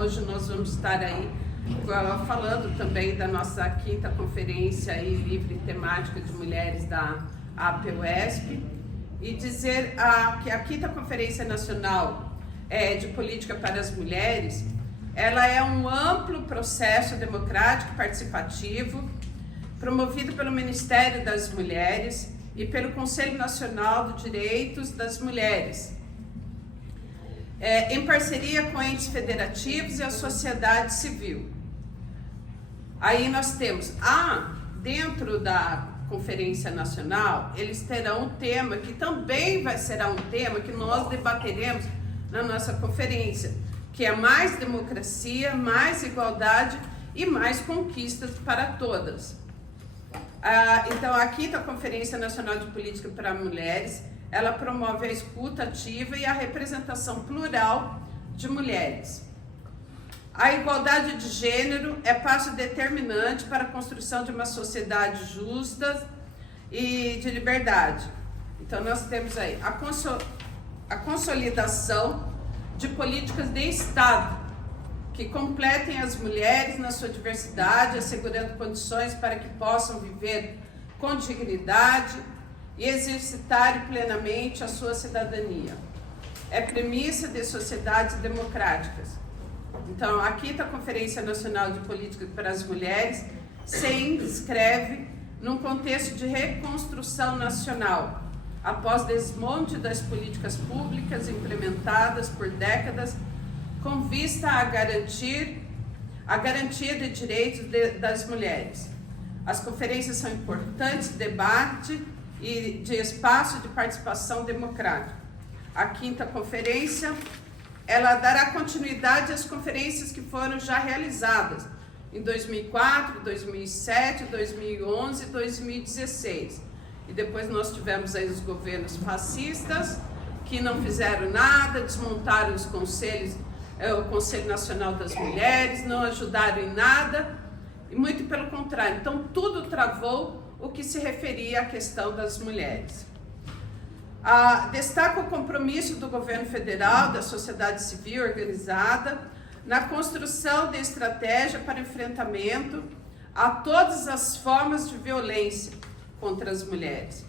Hoje nós vamos estar aí falando também da nossa 5ª conferência aí, livre temática de mulheres da APUESP e dizer que a 5ª Conferência Nacional de Política para as Mulheres, ela é um amplo processo democrático participativo promovido pelo Ministério das Mulheres e pelo Conselho Nacional de Direitos das Mulheres, em parceria com entes federativos e a sociedade civil. Aí nós temos, dentro da Conferência Nacional, eles terão um tema que também será um tema que nós debateremos na nossa conferência, que é mais democracia, mais igualdade e mais conquistas para todas. Então, a 5ª Conferência Nacional de Política para Mulheres, ela promove a escuta ativa e a representação plural de mulheres. A igualdade de gênero é passo determinante para a construção de uma sociedade justa e de liberdade. Então, nós temos aí a consolidação de políticas de Estado que completem as mulheres na sua diversidade, assegurando condições para que possam viver com dignidade e exercitar plenamente a sua cidadania. É premissa de sociedades democráticas. Então, a 5ª Conferência Nacional de Política para as Mulheres se inscreve num contexto de reconstrução nacional, após desmonte das políticas públicas implementadas por décadas, com vista a garantia de direitos das mulheres. As conferências são importantes debate e de espaço de participação democrática. A 5ª Conferência, ela dará continuidade às conferências que foram já realizadas em 2004, 2007, 2011 e 2016. E depois nós tivemos aí os governos fascistas que não fizeram nada, desmontaram os conselhos, o Conselho Nacional das Mulheres, não ajudaram em nada, e muito pelo contrário. Então, tudo travou o que se referia à questão das mulheres. Destaca o compromisso do governo federal, da sociedade civil organizada, na construção de estratégia para enfrentamento a todas as formas de violência contra as mulheres,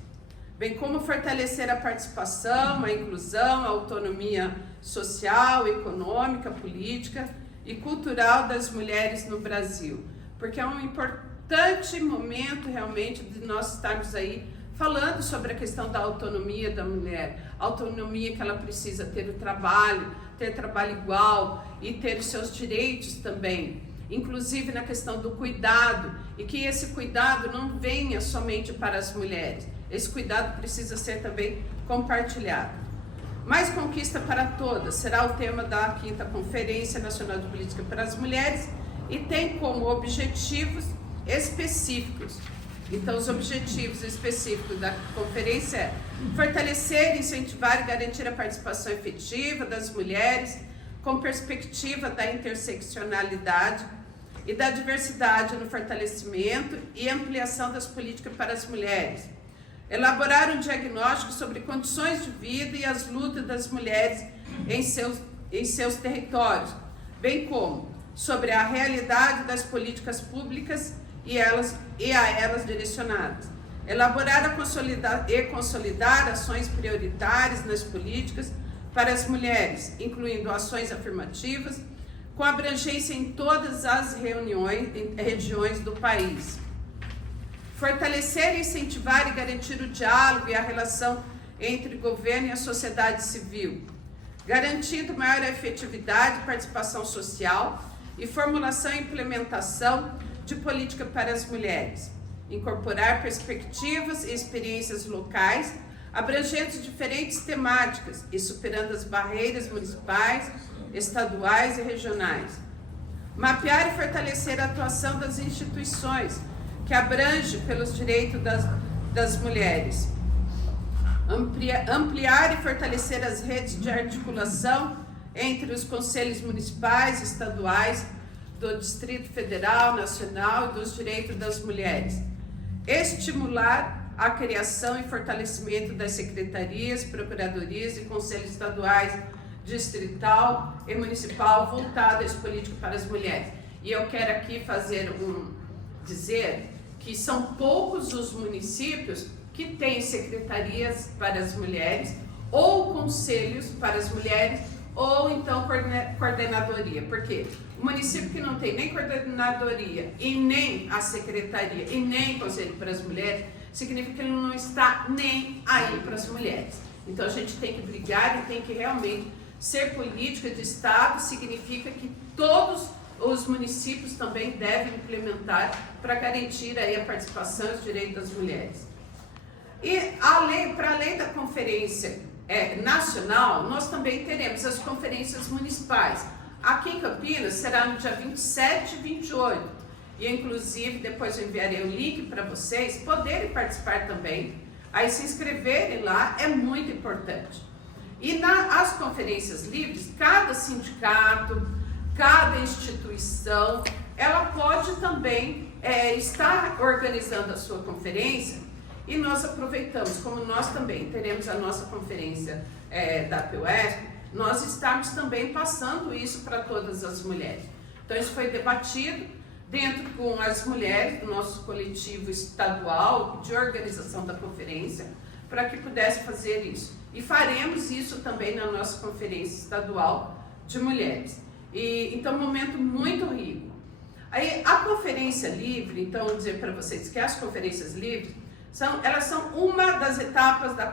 bem como fortalecer a participação, a inclusão, a autonomia social, econômica, política e cultural das mulheres no Brasil, porque é um importante momento realmente de nós estarmos aí falando sobre a questão da autonomia da mulher, autonomia que ela precisa ter o trabalho, ter trabalho igual e ter os seus direitos também, inclusive na questão do cuidado, e que esse cuidado não venha somente para as mulheres, esse cuidado precisa ser também compartilhado. Mais conquista para todas será o tema da 5ª Conferência Nacional de Política para as Mulheres e tem como objetivos específicos. Então, os objetivos específicos da conferência é fortalecer, incentivar e garantir a participação efetiva das mulheres com perspectiva da interseccionalidade e da diversidade no fortalecimento e ampliação das políticas para as mulheres. Elaborar um diagnóstico sobre condições de vida e as lutas das mulheres em seus territórios, bem como sobre a realidade das políticas públicas e a elas direcionadas. Elaborar e consolidar ações prioritárias nas políticas para as mulheres, incluindo ações afirmativas, com abrangência em todas as regiões do país. Fortalecer, incentivar e garantir o diálogo e a relação entre o governo e a sociedade civil, garantindo maior efetividade, participação social e formulação e implementação de política para as mulheres. Incorporar perspectivas e experiências locais, abrangendo diferentes temáticas e superando as barreiras municipais, estaduais e regionais. Mapear e fortalecer a atuação das instituições, que abrange pelos direitos das mulheres. Ampliar e fortalecer as redes de articulação entre os conselhos municipais, estaduais, do Distrito Federal, Nacional e dos direitos das mulheres. Estimular a criação e fortalecimento das secretarias, procuradorias e conselhos estaduais distrital e municipal voltada a esse político para as mulheres. E eu quero aqui dizer que são poucos os municípios que têm secretarias para as mulheres, ou conselhos para as mulheres, ou então coordenadoria. Por quê? O município que não tem nem coordenadoria, e nem a secretaria, e nem conselho para as mulheres, significa que ele não está nem aí para as mulheres. Então a gente tem que brigar e tem que realmente ser política de Estado, significa que todos os municípios também devem implementar para garantir aí a participação e os direitos das mulheres. E para além da conferência nacional, nós também teremos as conferências municipais. Aqui em Campinas será no dia 27 e 28. E inclusive depois eu enviarei o link para vocês poderem participar também. Aí se inscreverem lá é muito importante. E nas conferências livres, cada sindicato, cada instituição, ela pode também estar organizando a sua conferência, e nós aproveitamos, como nós também teremos a nossa conferência da PUESP, nós estamos também passando isso para todas as mulheres. Então isso foi debatido dentro com as mulheres do nosso coletivo estadual de organização da conferência, para que pudesse fazer isso. E faremos isso também na nossa conferência estadual de mulheres. Então, um momento muito rico. Aí, a conferência livre, então, vou dizer para vocês que as conferências livres, elas são uma das etapas da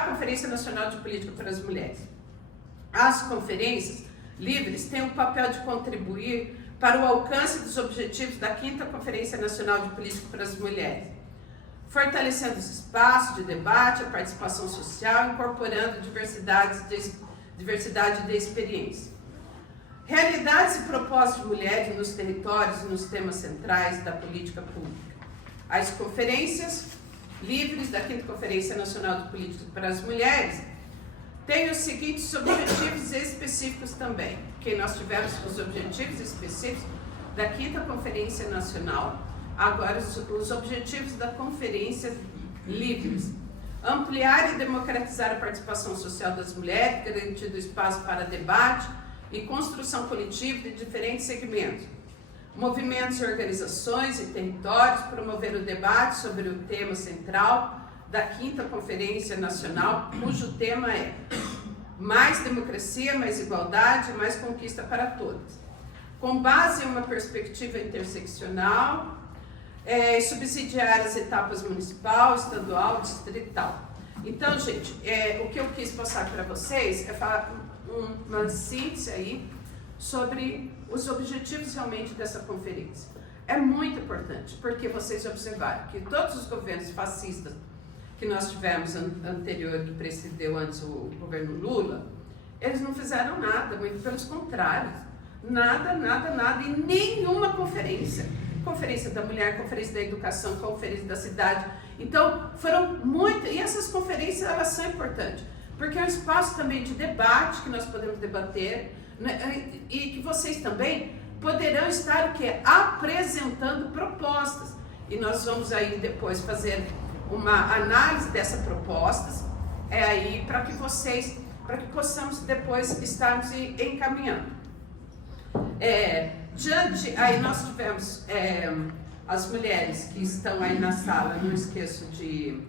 Conferência Nacional de Política para as Mulheres. As conferências livres têm o papel de contribuir para o alcance dos objetivos da 5ª Conferência Nacional de Política para as Mulheres, fortalecendo os espaços de debate, a participação social, incorporando diversidade de experiência. Realidades e propósitos de mulheres nos territórios e nos temas centrais da política pública. As conferências livres da 5ª Conferência Nacional de Política para as Mulheres têm os seguintes objetivos específicos também, que nós tivemos os objetivos específicos da 5ª Conferência Nacional, agora os objetivos da Conferência Livres. Ampliar e democratizar a participação social das mulheres, garantindo espaço para debate e construção coletiva de diferentes segmentos. Movimentos e organizações e territórios, promover o debate sobre o tema central da 5ª Conferência Nacional, cujo tema é mais democracia, mais igualdade, mais conquista para todos. Com base em uma perspectiva interseccional, subsidiar as etapas municipal, estadual, distrital. Então, gente, o que eu quis passar para vocês é falar uma síntese aí sobre os objetivos realmente dessa conferência. É muito importante, porque vocês observaram que todos os governos fascistas que nós tivemos anterior, que precedeu antes o governo Lula, eles não fizeram nada, muito pelos contrários. Nada, e nenhuma conferência. Conferência da mulher, conferência da educação, conferência da cidade. Então, foram muitas, e essas conferências, elas são importantes, porque é um espaço também de debate, que nós podemos debater, né, e que vocês também poderão estar o quê? Apresentando propostas. E nós vamos aí depois fazer uma análise dessas propostas, aí para que possamos depois estarmos encaminhando. Aí nós tivemos as mulheres que estão aí na sala, não esqueço de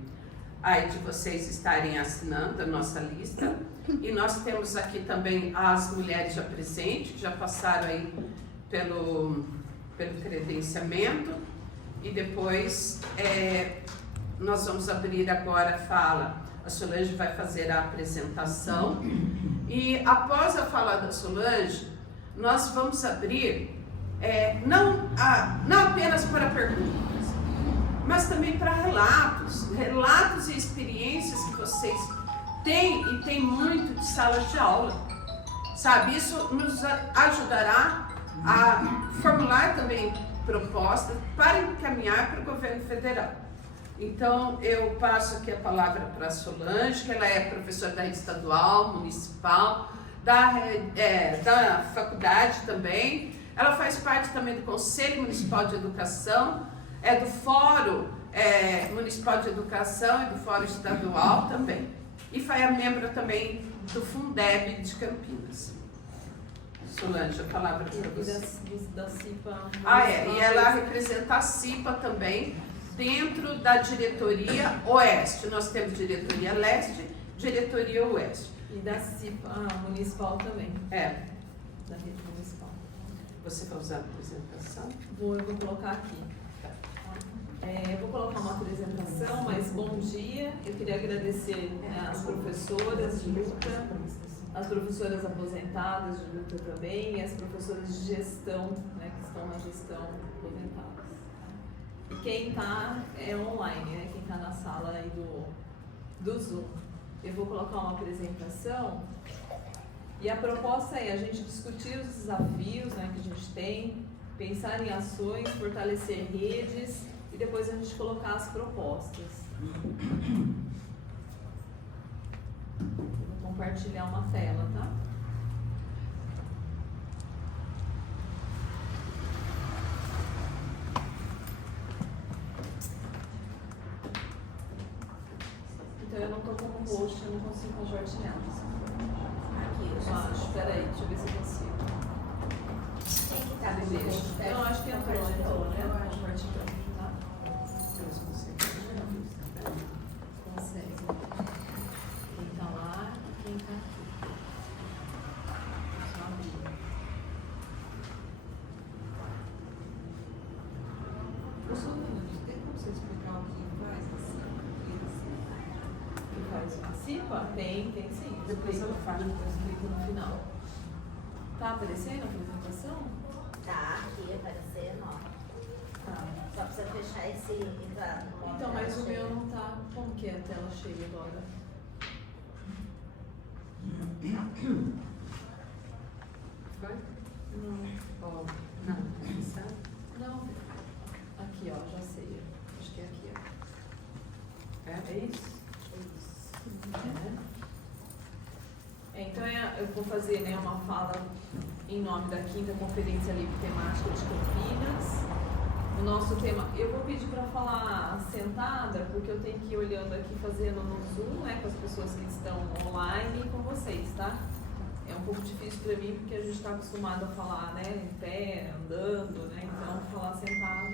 vocês estarem assinando a nossa lista, e nós temos aqui também as mulheres já presentes, que já passaram aí pelo credenciamento, e depois nós vamos abrir agora a fala. A Solange vai fazer a apresentação, e após a fala da Solange, nós vamos abrir, não apenas para perguntas, mas também para relatos e experiências que vocês têm, e tem muito de sala de aula, sabe? Isso nos ajudará a formular também propostas para encaminhar para o governo federal. Então, eu passo aqui a palavra para a Solange, que ela é professora da rede estadual, municipal, da faculdade também. Ela faz parte também do Conselho Municipal de Educação, do Fórum Municipal de Educação e do Fórum Estadual também. E foi membro também do Fundeb de Campinas. Solange, a palavra para você. Da CIPA. E ela representa a CIPA também dentro da diretoria Oeste. Nós temos diretoria Leste, diretoria Oeste. E da CIPA municipal também. Da rede municipal. Você vai usar a apresentação? Eu vou colocar aqui. Eu vou colocar uma apresentação, mas bom dia. Eu queria agradecer às professoras de luta, as professoras aposentadas de luta também, e as professoras de gestão, né, que estão na gestão aposentadas. E quem está online, né, quem está na sala aí do Zoom. Eu vou colocar uma apresentação e a proposta é a gente discutir os desafios, né, que a gente tem, pensar em ações, fortalecer redes e depois a gente colocar as propostas. Vou compartilhar uma tela, tá? Então eu não estou como host, eu não consigo compartilhar. Aqui, eu acho. Peraí, deixa eu ver se eu consigo. Tem que estar no Beleza. Não, acho que entrou, né? Compartilhou, tá? Consegue. Quem tá lá e quem tá aqui. Só abrir. Tem como você explicar o que faz assim? O que faz a CIPA? Tem sim. Depois ela faz. Depois clico no final. Tá aparecendo a apresentação? Tá aqui aparecendo, ó. Tá. Só precisa fechar esse. Entrar no modo Então, mas o cheia. meu não tá. Como que é a tela cheia agora? Foi? Não. Não. Não. Aqui, ó, já sei. Acho que é aqui, ó. É isso? Então eu vou fazer, né, uma fala em nome da 5ª Conferência Livre Temática de Campinas. O nosso tema, eu vou pedir para falar sentada, porque eu tenho que ir olhando aqui, fazendo no Zoom, né, com as pessoas que estão online e com vocês, tá? É um pouco difícil para mim, porque a gente está acostumado a falar, né, em pé, andando, né, então falar sentado.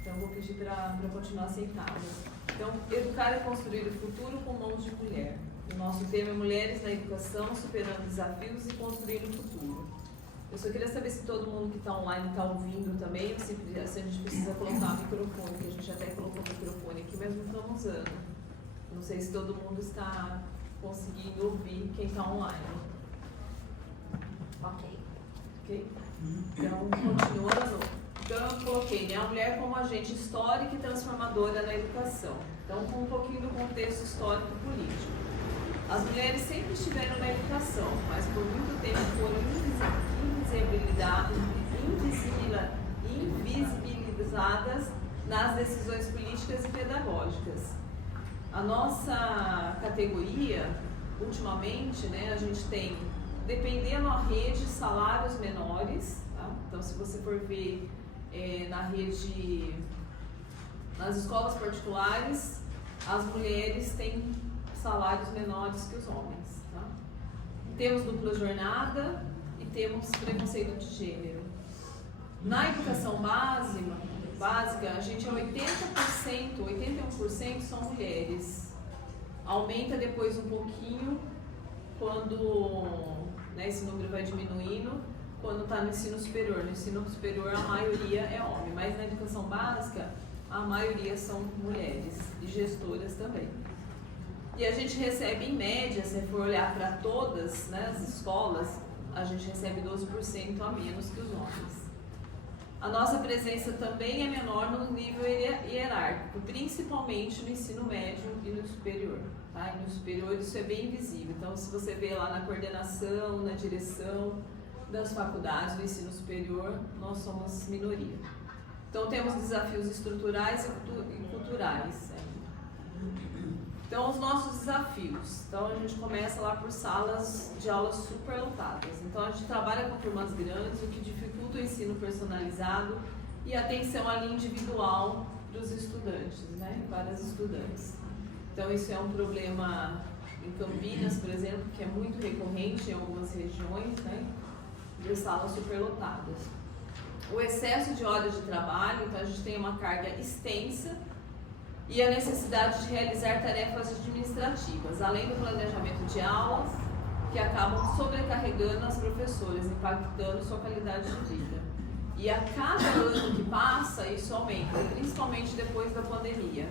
Então eu vou pedir para continuar sentada. Então, educar e construir o futuro com mãos de mulher. O nosso tema é Mulheres na Educação, superando desafios e construindo o futuro. Eu só queria saber se todo mundo que está online está ouvindo também, ou se a gente precisa colocar o microfone, que a gente até colocou o microfone aqui, mas não estamos usando. Não sei se todo mundo está conseguindo ouvir quem está online. Ok. Ok? Então, continuando. Então, eu coloquei, né, a mulher como agente histórico e transformadora na educação. Então, com um pouquinho do contexto histórico e político. As mulheres sempre estiveram na educação, mas por muito tempo foram invisibilizadas nas decisões políticas e pedagógicas. A nossa categoria, ultimamente, né, a gente tem, dependendo da rede, salários menores. Tá? Então, se você for ver na rede, nas escolas particulares, as mulheres têm salários menores que os homens. Tá? Temos dupla jornada e temos preconceito de gênero. Na educação básica, a gente é 80%, 81% são mulheres. Aumenta depois um pouquinho quando, né, esse número vai diminuindo, quando está no ensino superior. No ensino superior a maioria é homem, mas na educação básica a maioria são mulheres e gestoras também. E a gente recebe em média, se for olhar para todas, né, as escolas, a gente recebe 12% a menos que os homens. A nossa presença também é menor no nível hierárquico, principalmente no ensino médio e no superior. Tá? E no superior isso é bem visível. Então, se você vê lá na coordenação, na direção das faculdades do ensino superior, nós somos minoria. Então, temos desafios estruturais e culturais. Então, os nossos desafios. Então, a gente começa lá por salas de aulas superlotadas. Então, a gente trabalha com turmas grandes, o que dificulta o ensino personalizado e a atenção ali individual dos estudantes, né? Para as estudantes. Então, isso é um problema em Campinas, por exemplo, que é muito recorrente em algumas regiões, né, de salas superlotadas. O excesso de horas de trabalho, então a gente tem uma carga extensa e a necessidade de realizar tarefas administrativas, além do planejamento de aulas, que acabam sobrecarregando as professoras, impactando sua qualidade de vida. E a cada ano que passa, isso aumenta, principalmente depois da pandemia.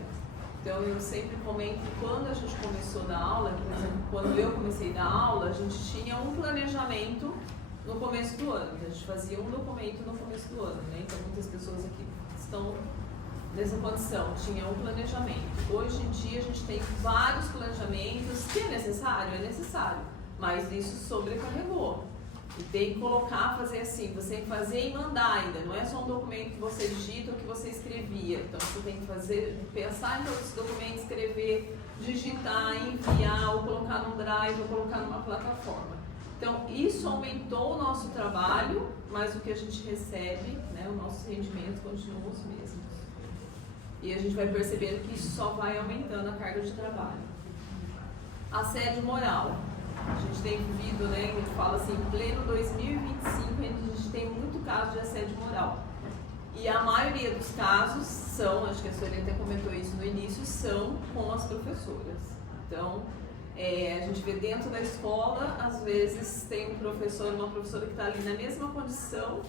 Então, eu sempre comento que quando a gente começou a dar aula, por exemplo, quando eu comecei a dar aula, a gente tinha um planejamento no começo do ano. A gente fazia um documento no começo do ano, né? Então, muitas pessoas aqui estão nessa condição, tinha um planejamento. Hoje em dia, a gente tem vários planejamentos, que é necessário, mas isso sobrecarregou. E tem que colocar, fazer assim, você tem que fazer e mandar ainda, não é só um documento que você digita ou que você escrevia. Então você tem que fazer, pensar em todos os documentos, escrever, digitar, enviar, ou colocar num drive, ou colocar numa plataforma. Então isso aumentou o nosso trabalho, mas o que a gente recebe, né, os nossos rendimentos continuam os mesmos. E a gente vai percebendo que isso só vai aumentando a carga de trabalho. Assédio moral. A gente tem vivido, né, a gente fala assim, em pleno 2025, a gente tem muito caso de assédio moral. E a maioria dos casos são, acho que a senhora até comentou isso no início, são com as professoras. Então, a gente vê dentro da escola, às vezes tem um professor, uma professora que está ali na mesma condição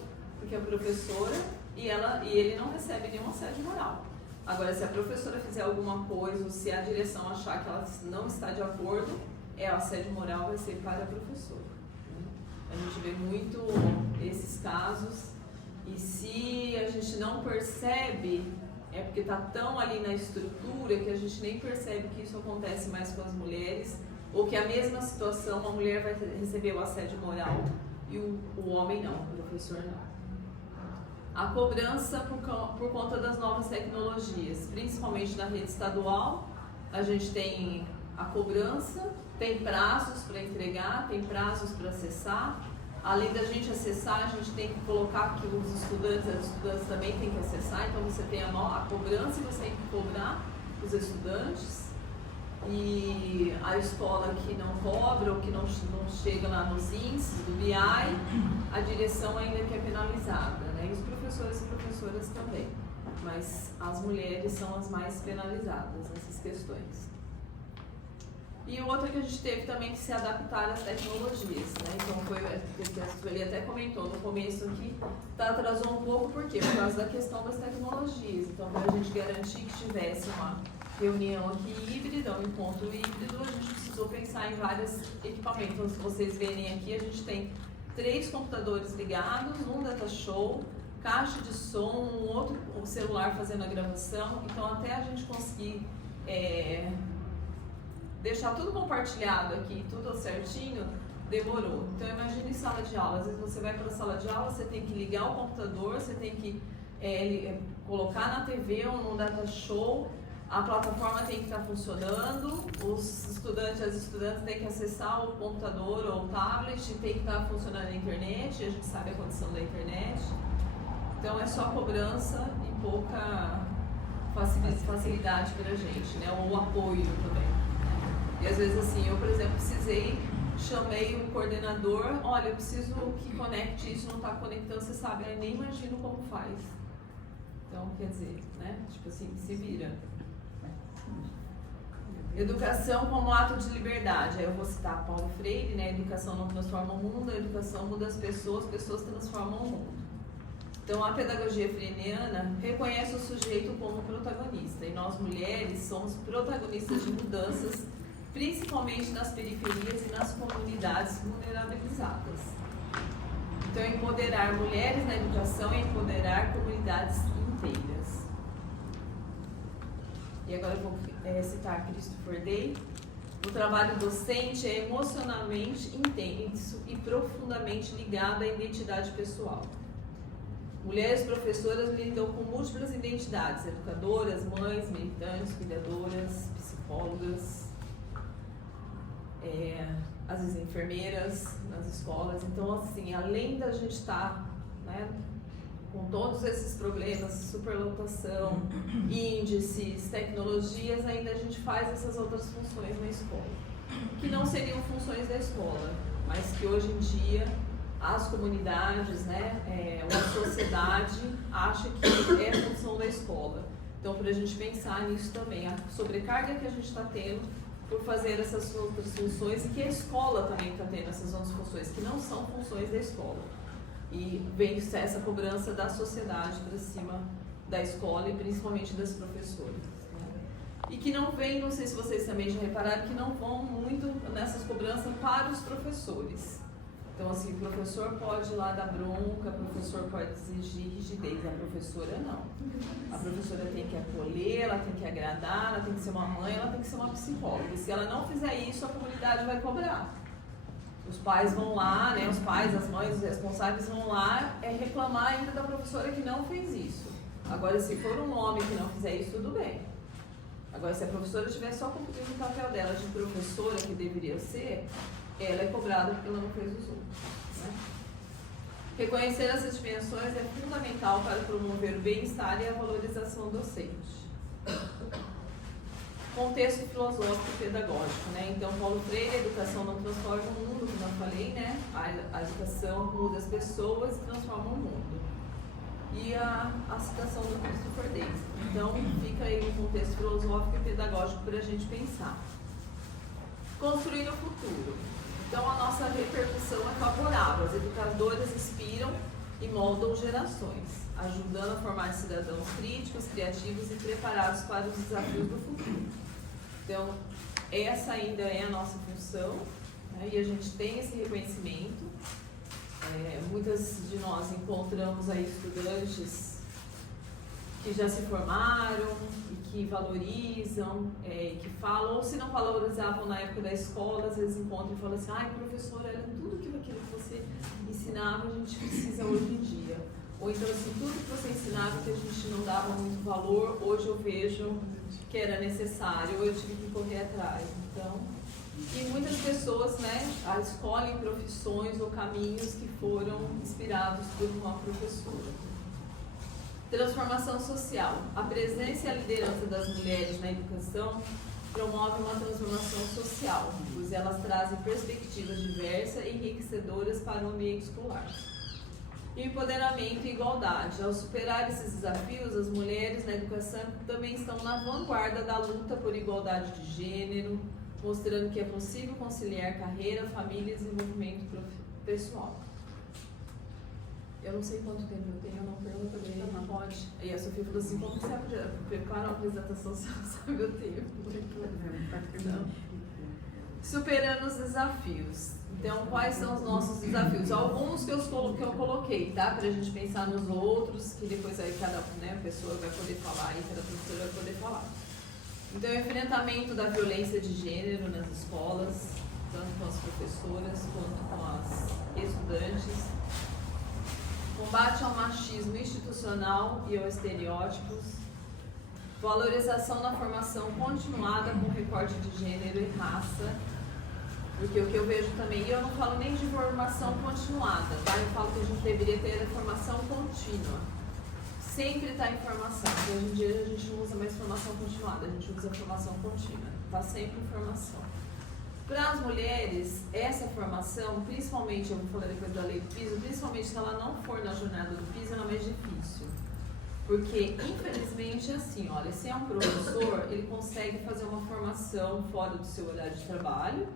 que a professora e ele não recebe nenhum assédio moral. Agora, se a professora fizer alguma coisa ou se a direção achar que ela não está de acordo, o assédio moral vai ser para a professora. A gente vê muito esses casos e se a gente não percebe, é porque está tão ali na estrutura que a gente nem percebe que isso acontece mais com as mulheres ou que a mesma situação, uma mulher vai receber o assédio moral e o homem não, o professor não. A cobrança por conta das novas tecnologias, principalmente na rede estadual, a gente tem a cobrança, tem prazos para entregar, tem prazos para acessar. Além da gente acessar, a gente tem que colocar que os estudantes também têm que acessar. Então você tem a cobrança e você tem que cobrar os estudantes. E a escola que não cobra ou que não chega lá nos índices do BI, a direção ainda que é penalizada, né? E os professores e professoras também. Mas as mulheres são as mais penalizadas nessas questões. E o outro que a gente teve também que se adaptar às tecnologias, né? Então foi o que a Sueli até comentou no começo aqui, atrasou um pouco, por quê? Por causa da questão das tecnologias. Então, para a gente garantir que tivesse uma reunião aqui híbrida, um encontro híbrido, a gente precisou pensar em vários equipamentos. Então, se vocês verem aqui, a gente tem 3 computadores ligados, um data show, caixa de som, um celular fazendo a gravação. Então, até a gente conseguir deixar tudo compartilhado aqui, tudo certinho, demorou. Então imagine em sala de aula, às vezes você vai para a sala de aula, você tem que ligar o computador, você tem que colocar na TV ou no data show, a plataforma tem que estar funcionando, os estudantes, as estudantes têm que acessar o computador ou o tablet, tem que estar funcionando a internet, a gente sabe a condição da internet. Então é só cobrança e pouca facilidade para a gente, né? Ou apoio também. E às vezes assim, eu por exemplo chamei o coordenador, olha, eu preciso que conecte isso, não está conectando, você sabe, eu nem imagino como faz. Então, quer dizer, né, tipo assim, se vira. Educação como ato de liberdade, aí eu vou citar Paulo Freire, né, educação não transforma o mundo, a educação muda as pessoas transformam o mundo. Então, a pedagogia freiriana reconhece o sujeito como protagonista, e nós mulheres somos protagonistas de mudanças, principalmente nas periferias e nas comunidades vulnerabilizadas. Então, empoderar mulheres na educação é empoderar comunidades inteiras. E agora eu vou citar Christopher Day. O trabalho docente é emocionalmente intenso e profundamente ligado à identidade pessoal. Mulheres professoras lidam com múltiplas identidades, educadoras, mães, militantes, cuidadoras, psicólogas, às vezes enfermeiras nas escolas. Então, assim, além da gente estar, né, com todos esses problemas, superlotação, índices, tecnologias, ainda a gente faz essas outras funções na escola. que não seriam funções da escola, mas que hoje em dia as comunidades, né, ou a sociedade acha que é função da escola. Então, para a gente pensar nisso também, a sobrecarga que a gente está tendo por fazer essas outras funções e que a escola também está tendo essas outras funções, que não são funções da escola. E vem essa cobrança da sociedade para cima da escola e principalmente das professoras. E que não vem, não sei se vocês também já repararam, que não vão muito nessas cobranças para os professores. Então, assim, o professor pode ir lá dar bronca, o professor pode exigir rigidez, a professora não. A professora tem que acolher, ela tem que agradar, ela tem que ser uma mãe, ela tem que ser uma psicóloga. E se ela não fizer isso, a comunidade vai cobrar. Os pais vão lá, né, os pais, as mães, os responsáveis vão lá reclamar ainda da professora que não fez isso. Agora, se for um homem que não fizer isso, tudo bem. Agora, se a professora estiver só cumprindo o papel dela de professora, que deveria ser, ela é cobrada porque ela não fez os outros. Né? Reconhecer essas dimensões é fundamental para promover o bem-estar e a valorização docente. Contexto filosófico e pedagógico, né? Então, Paulo Freire, a educação não transforma o mundo, como eu falei, né? A educação muda as pessoas e transforma o mundo. E a citação do Christopher Davis. Então, fica aí um contexto filosófico e pedagógico para a gente pensar. Construir o futuro. Então, a nossa repercussão é favorável. As educadoras inspiram e moldam gerações, ajudando a formar cidadãos críticos, criativos e preparados para os desafios do futuro. Então, essa ainda é a nossa função, né? E a gente tem esse reconhecimento. Muitas de nós encontramos aí estudantes que já se formaram e que valorizam, que falam, ou se não valorizavam na época da escola, às vezes encontram e falam assim, ai, professora, era tudo aquilo que você ensinava, a gente precisa hoje em dia. Ou então, assim, tudo que você ensinava que a gente não dava muito valor, hoje eu vejo que era necessário, ou eu tive que correr atrás. Então, e muitas pessoas, né, escolhem profissões ou caminhos que foram inspirados por uma professora. Transformação social. A presença e a liderança das mulheres na educação promove uma transformação social, pois elas trazem perspectivas diversas e enriquecedoras para o ambiente escolar. E empoderamento e igualdade. Ao superar esses desafios, as mulheres na educação também estão na vanguarda da luta por igualdade de gênero, mostrando que é possível conciliar carreira, família e desenvolvimento pessoal. Eu não sei quanto tempo eu tenho, eu não pergunto bem, não pode. Aí a Sofia falou assim, como você prepara uma apresentação se não sabe o tempo? Não. Superando os desafios. Então, quais são os nossos desafios? Alguns que eu coloquei, tá? Para a gente pensar nos outros, que depois aí cada pessoa vai poder falar, e cada professora vai poder falar. Então, o enfrentamento da violência de gênero nas escolas, tanto com as professoras quanto com as estudantes. Combate ao machismo institucional e aos estereótipos. Valorização na formação continuada com recorte de gênero e raça. Porque o que eu vejo também, e eu não falo nem de formação continuada, tá? Eu falo que a gente deveria ter a formação contínua. Sempre está em formação. Hoje em dia a gente não usa mais formação continuada, a gente usa formação contínua. Está sempre em formação. Para as mulheres, essa formação, principalmente, eu vou falar depois da lei do piso, principalmente se ela não for na jornada do piso, ela é mais difícil. Porque, infelizmente, é assim, olha, se é um professor, ele consegue fazer uma formação fora do seu horário de trabalho,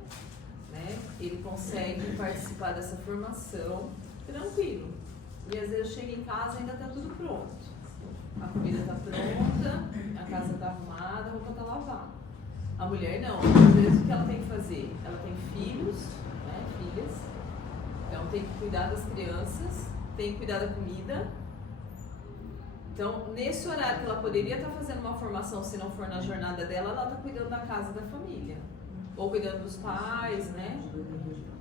né? Ele consegue participar dessa formação tranquilo. E às vezes chega em casa e ainda está tudo pronto. A comida está pronta, a casa está arrumada, a roupa está lavada. A mulher não, às vezes o que ela tem que fazer? Ela tem filhos, né, filhas, então tem que cuidar das crianças, tem que cuidar da comida. Então, nesse horário que ela poderia estar fazendo uma formação, se não for na jornada dela, ela está cuidando da casa da família, ou cuidando dos pais, né?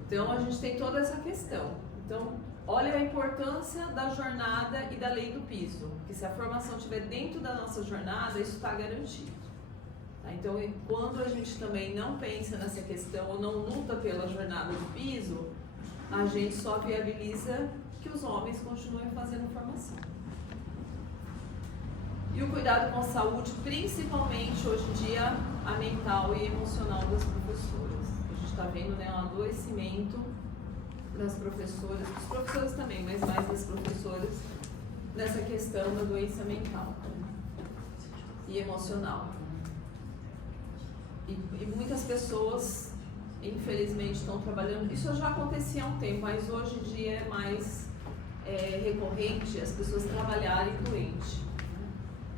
Então, a gente tem toda essa questão. Então, olha a importância da jornada e da lei do piso, que se a formação estiver dentro da nossa jornada, isso está garantido. Então, quando a gente também não pensa nessa questão ou não luta pela jornada do piso, a gente só viabiliza que os homens continuem fazendo formação. E o cuidado com a saúde, principalmente hoje em dia, a mental e emocional das professoras. A está vendo, né, um adoecimento das professoras, dos professores também, mas mais das professoras, nessa questão da doença mental e emocional. E muitas pessoas, infelizmente, estão trabalhando. Isso já acontecia há um tempo, mas hoje em dia é mais recorrente as pessoas trabalharem doente.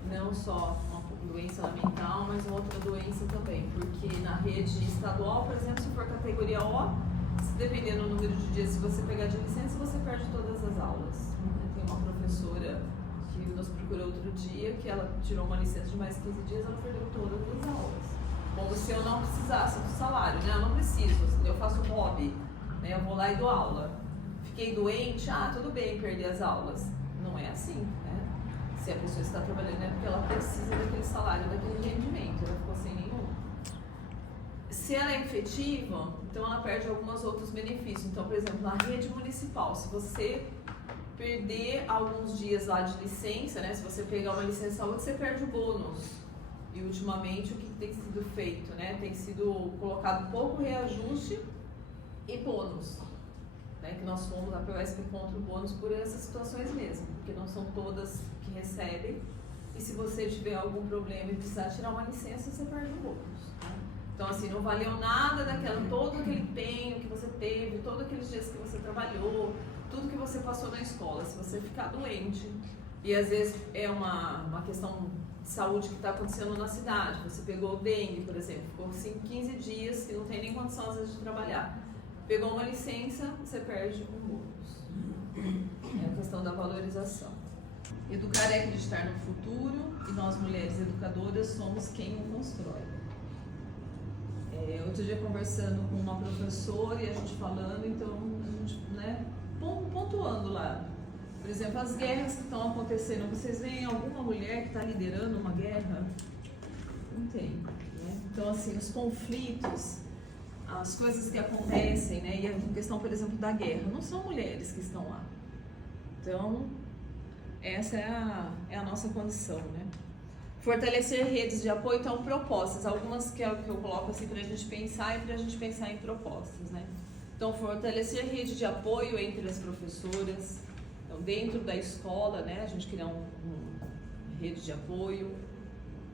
Não só uma doença mental, mas outra doença também. Porque na rede estadual, por exemplo, se for categoria O, dependendo do número de dias, se você pegar de licença, você perde todas as aulas. Tem uma professora que nos procurou outro dia, que ela tirou uma licença de mais 15 dias, ela perdeu todas as aulas. Como se eu não precisasse do salário, né? Eu não preciso, eu faço hobby, né? Eu vou lá e dou aula. Fiquei doente, tudo bem perder as aulas. Não é assim, né? Se a pessoa está trabalhando é porque ela precisa daquele salário, daquele rendimento, ela ficou sem nenhum. Se ela é efetiva, então ela perde alguns outros benefícios. Então, por exemplo, na rede municipal, se você perder alguns dias lá de licença, né? Se você pegar uma licença outra, você perde o bônus. E ultimamente o que tem sido feito, né? Tem sido colocado pouco reajuste e bônus, né? Que nós fomos da PUESP contra o bônus por essas situações mesmo, porque não são todas que recebem. E se você tiver algum problema e precisar tirar uma licença, você perde o bônus. Né? Então, assim, não valeu nada todo aquele empenho que você teve, todos aqueles dias que você trabalhou, tudo que você passou na escola. Se você ficar doente, e às vezes é uma questão de saúde que está acontecendo na cidade, você pegou dengue, por exemplo, ficou assim, 15 dias que não tem nem condição às vezes de trabalhar. Pegou uma licença, você perde um bônus. É a questão da valorização. Educar é acreditar no futuro e nós, mulheres educadoras, somos quem o constrói. Outro dia conversando com uma professora e a gente falando, então a gente, né, pontuando lá. Por exemplo, as guerras que estão acontecendo, vocês veem alguma mulher que está liderando uma guerra? Não tem. Né? Então, assim, os conflitos, as coisas que acontecem, né? E a questão, por exemplo, da guerra, não são mulheres que estão lá. Então, essa é a nossa condição, né? Fortalecer redes de apoio, então, propostas. Algumas que eu coloco assim para a gente pensar e para a gente pensar em propostas, né? Então, fortalecer rede de apoio entre as professoras. Então, dentro da escola, né, a gente criar uma rede de apoio,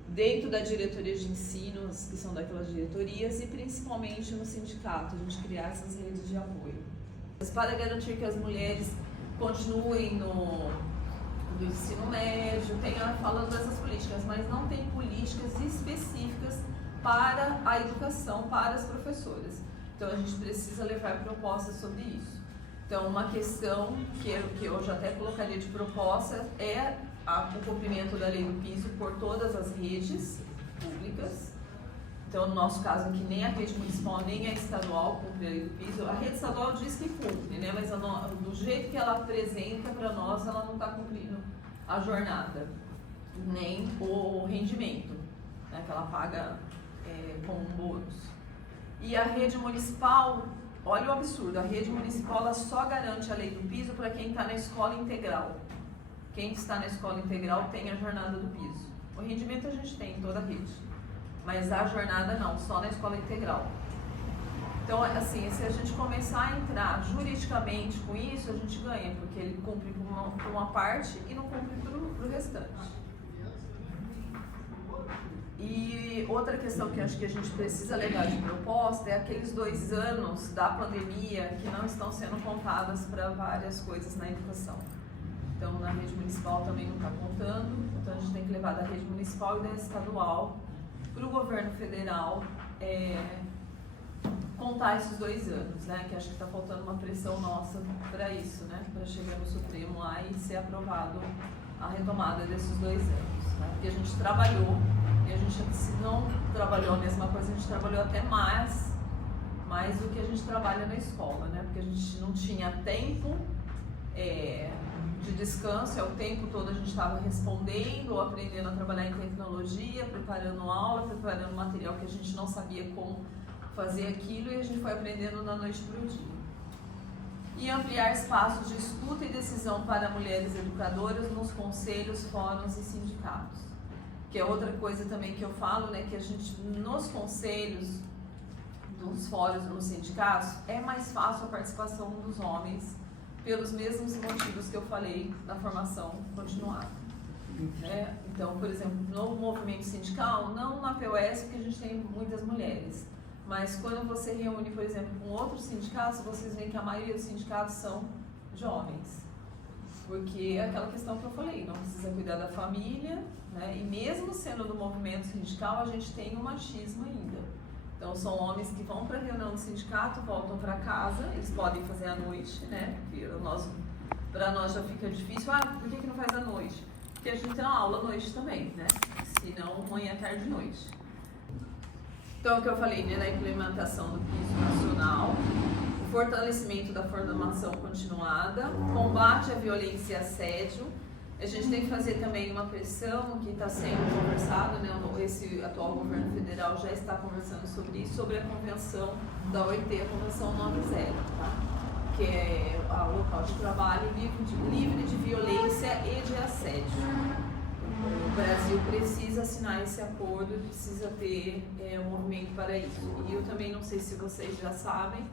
dentro da diretoria de ensino, que são daquelas diretorias, e principalmente no sindicato, a gente criar essas redes de apoio. Para garantir que as mulheres continuem no ensino médio, falando dessas políticas, mas não tem políticas específicas para a educação, para as professoras. Então, a gente precisa levar propostas sobre isso. Então, uma questão que eu já até colocaria de proposta é o cumprimento da lei do piso por todas as redes públicas. Então, no nosso caso aqui, nem a rede municipal nem a estadual cumpre a lei do piso. A rede estadual diz que cumpre, né? Mas do jeito que ela apresenta para nós, ela não está cumprindo a jornada, nem o rendimento, né? Que ela paga com um bônus. E a rede municipal... Olha o absurdo, a rede municipal ela só garante a lei do piso para quem está na escola integral. Quem está na escola integral tem a jornada do piso. O rendimento a gente tem em toda a rede, mas a jornada não, só na escola integral. Então, assim, se a gente começar a entrar juridicamente com isso, a gente ganha, porque ele cumpre por uma parte e não cumpre para o restante. E outra questão que eu acho que a gente precisa levar de proposta é aqueles 2 anos da pandemia que não estão sendo contadas para várias coisas na educação. Então, na rede municipal também não está contando, então a gente tem que levar da rede municipal e da estadual para o governo federal contar esses 2 anos, né? Que acho que está faltando uma pressão nossa para isso, né? Para chegar no Supremo lá e ser aprovado a retomada desses 2 anos, né? Porque a gente trabalhou. E a gente, se não trabalhou a mesma coisa, a gente trabalhou até mais do que a gente trabalha na escola, né? Porque a gente não tinha tempo de descanso, o tempo todo a gente estava respondendo ou aprendendo a trabalhar em tecnologia, preparando aula, preparando material que a gente não sabia como fazer aquilo e a gente foi aprendendo da noite para o dia. E ampliar espaços de escuta e decisão para mulheres educadoras nos conselhos, fóruns e sindicatos. Que é outra coisa também que eu falo, né, que a gente, nos conselhos dos fóruns nos sindicatos, é mais fácil a participação dos homens pelos mesmos motivos que eu falei na formação continuada. Né? Então, por exemplo, no movimento sindical, não na POS, porque a gente tem muitas mulheres, mas quando você reúne, por exemplo, com outros sindicatos, vocês veem que a maioria dos sindicatos são de homens. Porque é aquela questão que eu falei, não precisa cuidar da família, né? E mesmo sendo do movimento sindical, a gente tem um machismo ainda. Então, são homens que vão para a reunião do sindicato, voltam para casa, eles podem fazer à noite, né? Porque para nós já fica difícil. Por que não faz à noite? Porque a gente tem uma aula à noite também, né? Se não, manhã, tarde e noite. Então, o que eu falei, né, na implementação do piso nacional, o fortalecimento da formação continuada, combate à violência e assédio. A gente tem que fazer também uma pressão que está sendo conversado, né, esse atual governo federal já está conversando sobre isso, sobre a convenção da OIT, a Convenção 90, tá? Que é o local de trabalho livre de violência e de assédio. O Brasil precisa assinar esse acordo, precisa ter um movimento para isso. E eu também não sei se vocês já sabem,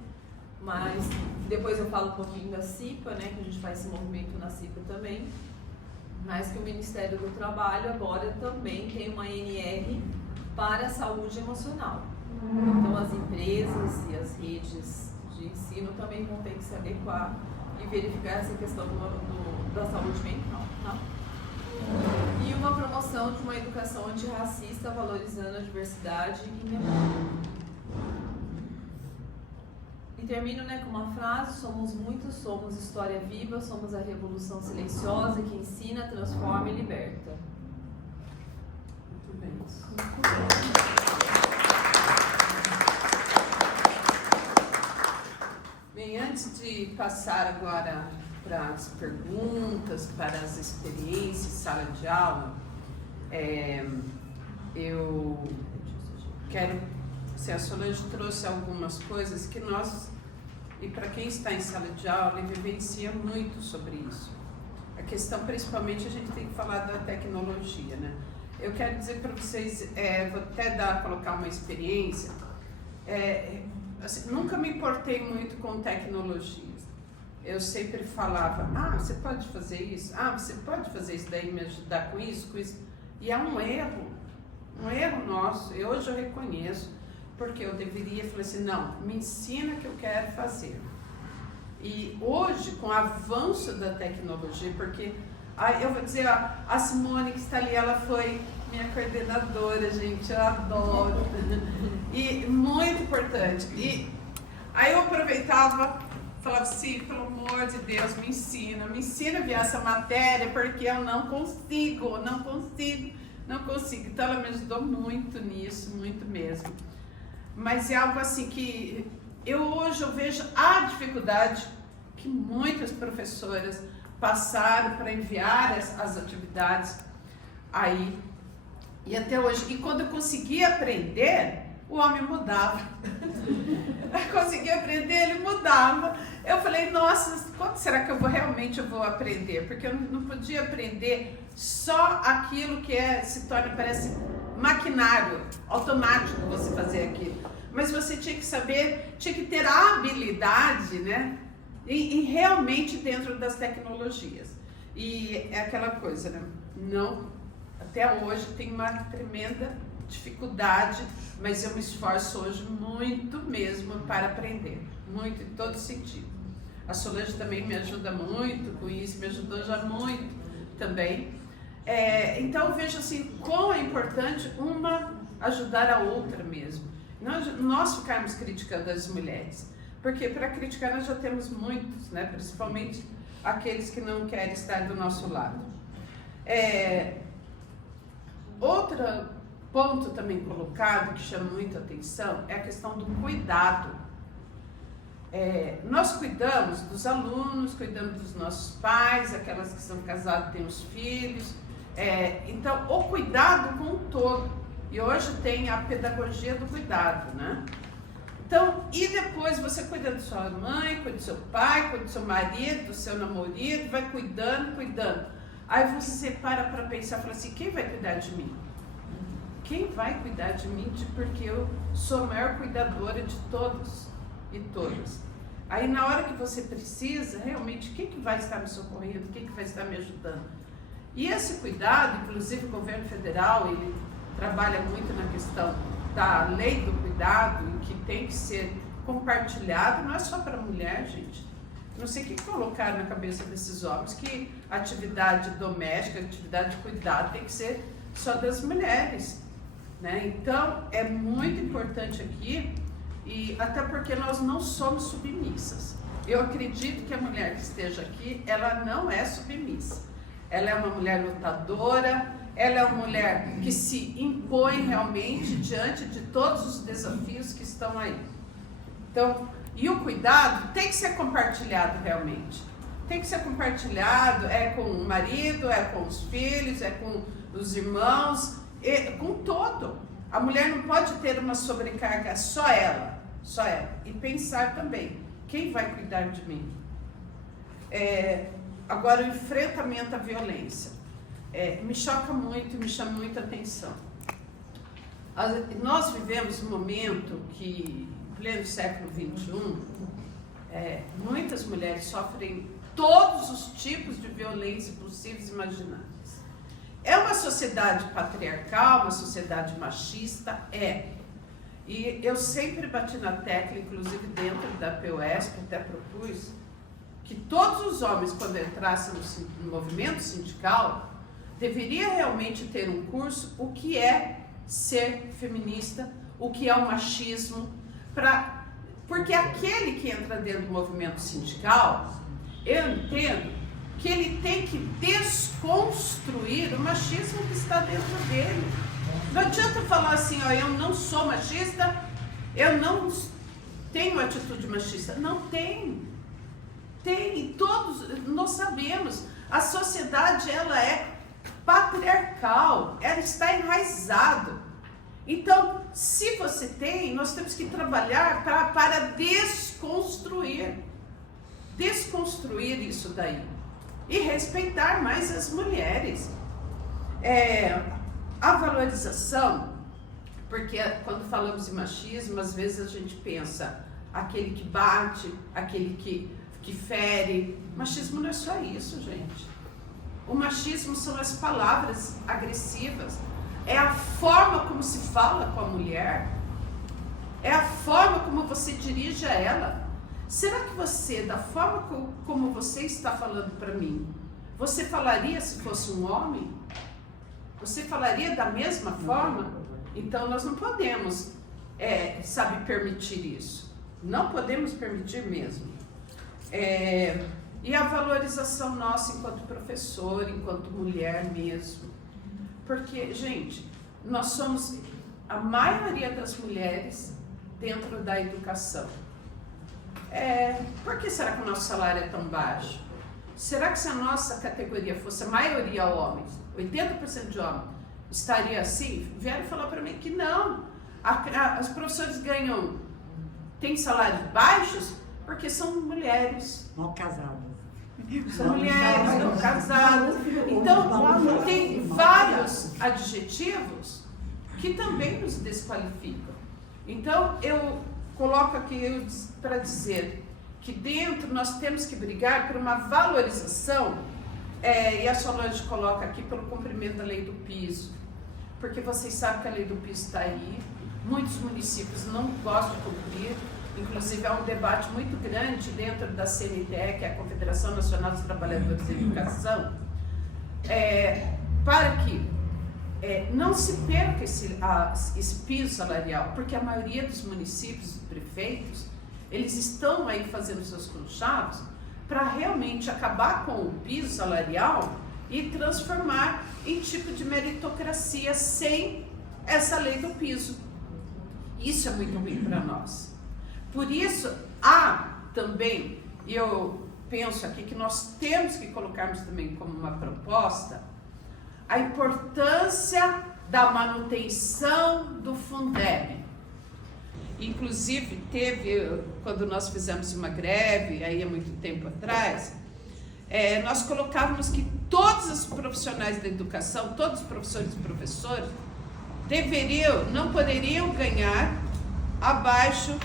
mas depois eu falo um pouquinho da CIPA, né, que a gente faz esse movimento na CIPA também, mas que o Ministério do Trabalho agora também tem uma ANR para a saúde emocional. Então as empresas e as redes de ensino também vão ter que se adequar e verificar essa questão da saúde mental, tá? E uma promoção de uma educação antirracista valorizando a diversidade e memória. E termino, né, com uma frase: somos muitos, somos história viva, somos a revolução silenciosa que ensina, transforma e liberta. Muito bem. Bem, antes de passar agora para as perguntas, para as experiências, sala de aula, eu quero, a Solange trouxe algumas coisas que nós, e para quem está em sala de aula, vivencia muito sobre isso. A questão, principalmente, a gente tem que falar da tecnologia, né? Eu quero dizer para vocês, vou até colocar uma experiência, assim, nunca me importei muito com tecnologias. Eu sempre falava, você pode fazer isso? Você pode fazer isso daí, me ajudar com isso, com isso? E é um erro nosso. Hoje eu reconheço, porque eu deveria falar assim, não, me ensina que eu quero fazer. E hoje, com o avanço da tecnologia, porque, eu vou dizer, a Simone que está ali, ela foi minha coordenadora, gente, eu adoro. E muito importante. E aí eu aproveitava, falava assim, pelo amor de Deus, me ensina a ver essa matéria, porque eu não consigo. Então ela me ajudou muito nisso, muito mesmo. Mas é algo assim que hoje eu vejo a dificuldade que muitas professoras passaram para enviar as atividades aí, e até hoje. E quando eu conseguia aprender, o homem mudava. Consegui aprender, ele mudava. Eu falei, nossa, quando será que eu realmente vou aprender? Porque eu não podia aprender só aquilo que se torna, parece maquinário, automático você fazer aquilo. Mas você tinha que saber, tinha que ter a habilidade, né? E realmente dentro das tecnologias. E é aquela coisa, né? Não, até hoje tem uma tremenda dificuldade, mas eu me esforço hoje muito mesmo para aprender, muito em todo sentido. A Solange também me ajuda muito com isso, me ajudou já muito também. Então eu vejo assim, como é importante uma ajudar a outra mesmo. Nós ficarmos criticando as mulheres, porque para criticar nós já temos muitos, né? Principalmente aqueles que não querem estar do nosso lado. Outro ponto também colocado, que chama muita atenção, é a questão do cuidado. Nós cuidamos dos alunos, cuidamos dos nossos pais, aquelas que são casadas têm os filhos. Então, o cuidado com o todo. E hoje tem a pedagogia do cuidado, né? Então, e depois você cuida da sua mãe, cuida do seu pai, cuida do seu marido, do seu namorado, vai cuidando. Aí você para pensar, fala assim, quem vai cuidar de mim? quem vai cuidar de mim, porque eu sou a maior cuidadora de todos e todas. Aí na hora que você precisa, realmente, quem que vai estar me socorrendo, quem que vai estar me ajudando? E esse cuidado, inclusive o governo federal, ele trabalha muito na questão da lei do cuidado, em que tem que ser compartilhado, não é só para a mulher, gente. Não sei o que colocaram na cabeça desses homens, que atividade doméstica, atividade de cuidado tem que ser só das mulheres, né? Então, é muito importante aqui, e até porque nós não somos submissas. Eu acredito que a mulher que esteja aqui, ela não é submissa. Ela é uma mulher lutadora, ela é uma mulher que se impõe realmente diante de todos os desafios que estão aí. Então, e o cuidado tem que ser compartilhado realmente. Tem que ser compartilhado, é com o marido, é com os filhos, é com os irmãos, com todo. A mulher não pode ter uma sobrecarga só ela. E pensar também, quem vai cuidar de mim? Agora, o enfrentamento à violência. Me choca muito, me chama muita atenção. Nós vivemos um momento que, em pleno século XXI, muitas mulheres sofrem todos os tipos de violência possíveis e imagináveis. É uma sociedade patriarcal, uma sociedade machista, E eu sempre bati na tecla, inclusive dentro da POS, que até propus, que todos os homens, quando entrassem no movimento sindical, deveria realmente ter um curso, o que é ser feminista, o que é o machismo, porque aquele que entra dentro do movimento sindical, eu entendo que ele tem que desconstruir o machismo que está dentro dele. Não adianta falar assim, ó, eu não sou machista, eu não tenho atitude machista. Não tem. Tem, todos nós sabemos. A sociedade, ela é patriarcal, ela está enraizada. Então, se você tem, nós temos que trabalhar para desconstruir isso daí. E respeitar mais as mulheres. A valorização, porque quando falamos em machismo, às vezes a gente pensa aquele que bate, aquele que fere. Machismo não é só isso, gente. O machismo são as palavras agressivas, é a forma como se fala com a mulher, é a forma como você dirige a ela. Será que você, da forma como você está falando para mim, você falaria se fosse um homem? Você falaria da mesma forma? Então nós não podemos, permitir isso. Não podemos permitir mesmo. E a valorização nossa enquanto professor, enquanto mulher mesmo. Porque, gente, nós somos a maioria das mulheres dentro da educação. Por que será que o nosso salário é tão baixo? Será que se a nossa categoria fosse a maioria homens, 80% de homens, estaria assim? Vieram falar para mim que não. Os professores têm salários baixos porque são mulheres. Mal casadas. São mulheres, não casadas. Então, tem vários adjetivos que também nos desqualificam. Então, eu coloco aqui para dizer que dentro nós temos que brigar por uma valorização, e a Solange coloca aqui pelo cumprimento da lei do piso, porque vocês sabem que a lei do piso está aí, muitos municípios não gostam de cumprir, inclusive há um debate muito grande dentro da CNTE, que é a Confederação Nacional dos Trabalhadores de Educação, para que não se perca esse piso salarial, porque a maioria dos municípios, dos prefeitos, eles estão aí fazendo seus conchavos para realmente acabar com o piso salarial e transformar em tipo de meritocracia sem essa lei do piso. Isso é muito ruim para nós. Por isso, há também, e eu penso aqui que nós temos que colocarmos também como uma proposta, a importância da manutenção do Fundeb. Inclusive, quando nós fizemos uma greve, aí há muito tempo atrás, nós colocávamos que todos os profissionais da educação, todos os professores e professores, não poderiam ganhar abaixo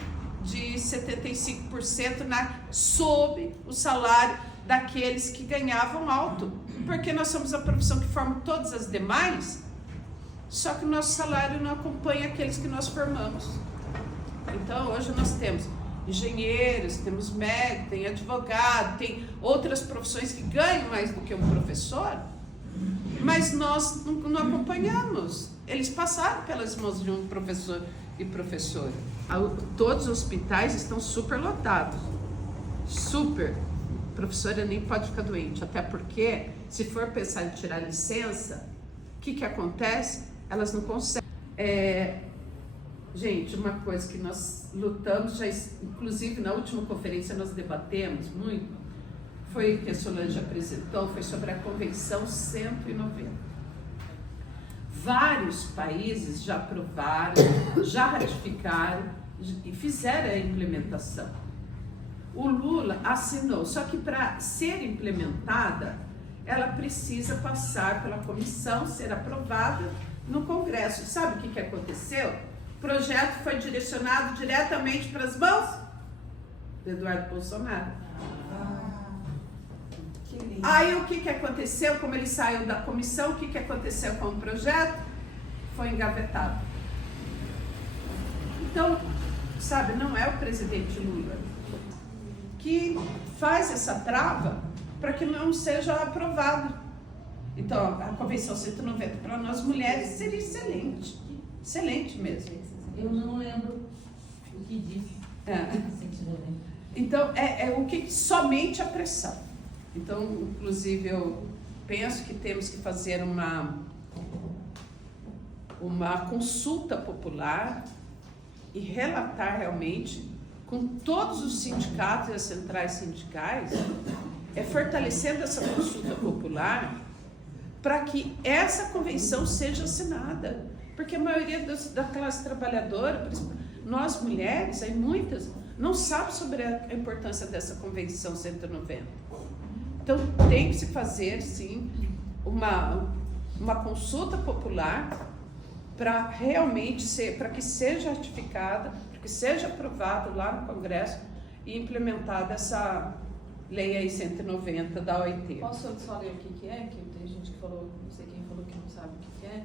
de 75% sob o salário daqueles que ganhavam alto, porque nós somos a profissão que forma todas as demais, só que o nosso salário não acompanha aqueles que nós formamos. Então hoje nós temos engenheiros, temos médicos, tem advogado, tem outras profissões que ganham mais do que um professor, mas nós não acompanhamos. Eles passaram pelas mãos de um professor e professora. Todos os hospitais estão super lotados, super. A professora nem pode ficar doente, até porque se for pensar em tirar licença, o que acontece? Elas não conseguem. Gente, uma coisa que nós lutamos, já, inclusive na última conferência nós debatemos muito, foi que a Solange apresentou, foi sobre a Convenção 190. Vários países já aprovaram, já ratificaram e fizeram a implementação. O Lula assinou, só que para ser implementada, ela precisa passar pela comissão, ser aprovada no Congresso. Sabe o que aconteceu? O projeto foi direcionado diretamente para as mãos do Eduardo Bolsonaro. Aí o que aconteceu? Como ele saiu da comissão, o que aconteceu com o projeto? Foi engavetado. Então, sabe, não é o presidente Lula que faz essa trava para que não seja aprovado. Então, a Convenção 190 para nós mulheres seria excelente. Excelente mesmo. Eu não lembro o que disse. Então, o que somente a pressão. Então, inclusive, eu penso que temos que fazer uma consulta popular e relatar realmente com todos os sindicatos e as centrais sindicais, fortalecendo essa consulta popular para que essa convenção seja assinada. Porque a maioria daquelas trabalhadoras, nós mulheres, aí muitas, não sabem sobre a importância dessa Convenção 190. Então, tem que se fazer, sim, uma consulta popular para realmente para que seja ratificada, para que seja aprovado lá no Congresso e implementada essa lei aí 190 da OIT. Posso só ler o que é? Que tem gente que falou, não sei quem falou que não sabe o que é.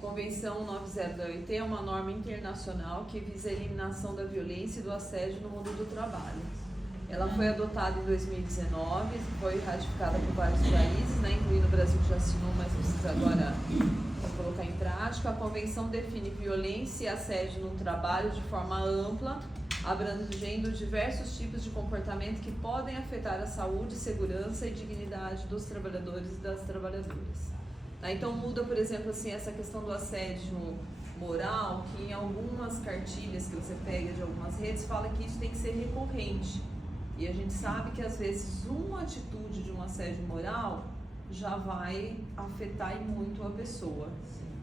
Convenção 90 da OIT é uma norma internacional que visa a eliminação da violência e do assédio no mundo do trabalho. Ela foi adotada em 2019, foi ratificada por vários países, né, incluindo o Brasil, que já assinou, mas precisa agora colocar em prática. A Convenção define violência e assédio no trabalho de forma ampla, abrangendo diversos tipos de comportamento que podem afetar a saúde, segurança e dignidade dos trabalhadores e das trabalhadoras. Então muda, por exemplo, assim, essa questão do assédio moral, que em algumas cartilhas que você pega de algumas redes fala que isso tem que ser recorrente. E a gente sabe que às vezes uma atitude de um assédio moral já vai afetar muito a pessoa.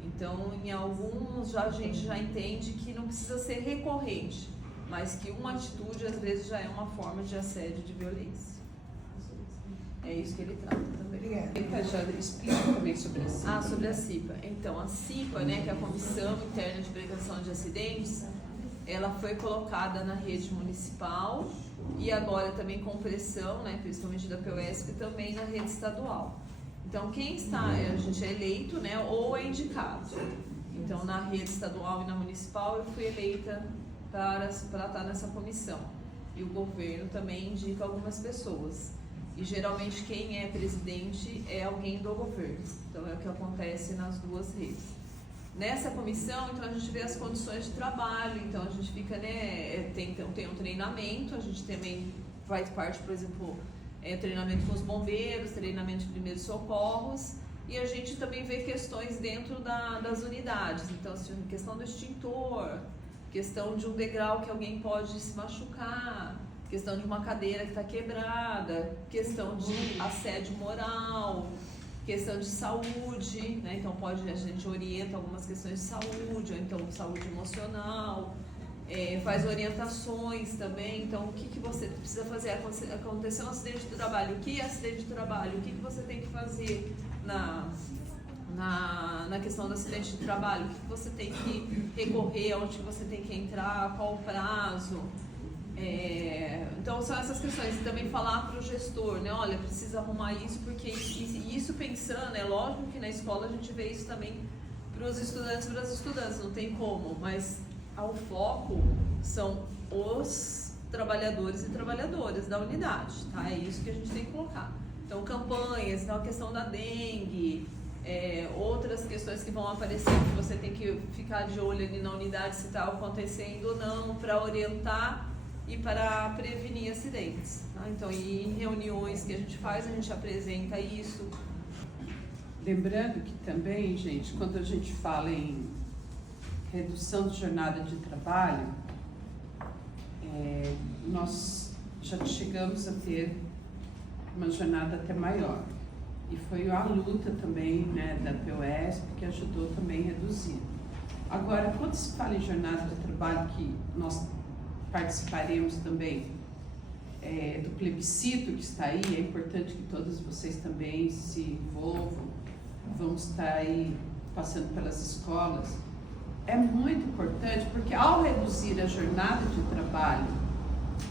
Então, em alguns a gente já entende que não precisa ser recorrente, mas que uma atitude às vezes já é uma forma de assédio, de violência. É isso que ele trata também. Obrigada. Já explica também sobre a CIPA. Sobre a CIPA. Então, a CIPA, né, que é a Comissão Interna de Prevenção de Acidentes, ela foi colocada na rede municipal e agora também com pressão, né, principalmente da POSP, também na rede estadual. Então, quem está, a gente é eleito, né, ou é indicado. Então, na rede estadual e na municipal, eu fui eleita para estar nessa comissão. E o governo também indica algumas pessoas. E geralmente quem é presidente é alguém do governo. Então, é o que acontece nas duas redes. Nessa comissão, então, a gente vê as condições de trabalho, então a gente fica, né, tem um treinamento, a gente também faz parte, por exemplo, treinamento com os bombeiros, treinamento de primeiros socorros, e a gente também vê questões dentro das unidades, então, assim, questão do extintor, questão de um degrau que alguém pode se machucar, questão de uma cadeira que está quebrada, questão de assédio moral, questão de saúde, né? Então a gente orienta algumas questões de saúde, ou então saúde emocional, faz orientações também, então o que você precisa fazer? Aconteceu um acidente de trabalho, o que é acidente de trabalho? O que você tem que fazer na questão do acidente de trabalho, o que você tem que recorrer, onde você tem que entrar, qual o prazo. Então são essas questões, e também falar para o gestor, né, olha, precisa arrumar isso, porque isso pensando, é lógico que na escola a gente vê isso também para os estudantes e para as estudantes, não tem como, mas o foco são os trabalhadores e trabalhadoras da unidade, tá? É isso que a gente tem que colocar. Então campanhas, então a questão da dengue, outras questões que vão aparecer, que você tem que ficar de olho ali na unidade se está acontecendo ou não, para orientar e para prevenir acidentes, tá? Então, em reuniões que a gente faz, a gente apresenta isso. Lembrando que também, gente, quando a gente fala em redução de jornada de trabalho, nós já chegamos a ter uma jornada até maior. E foi a luta também, né, da POSP que ajudou também a reduzir. Agora, quando se fala em jornada de trabalho, que nós participaremos também do plebiscito que está aí, é importante que todos vocês também se envolvam, vamos estar aí passando pelas escolas. É muito importante, porque ao reduzir a jornada de trabalho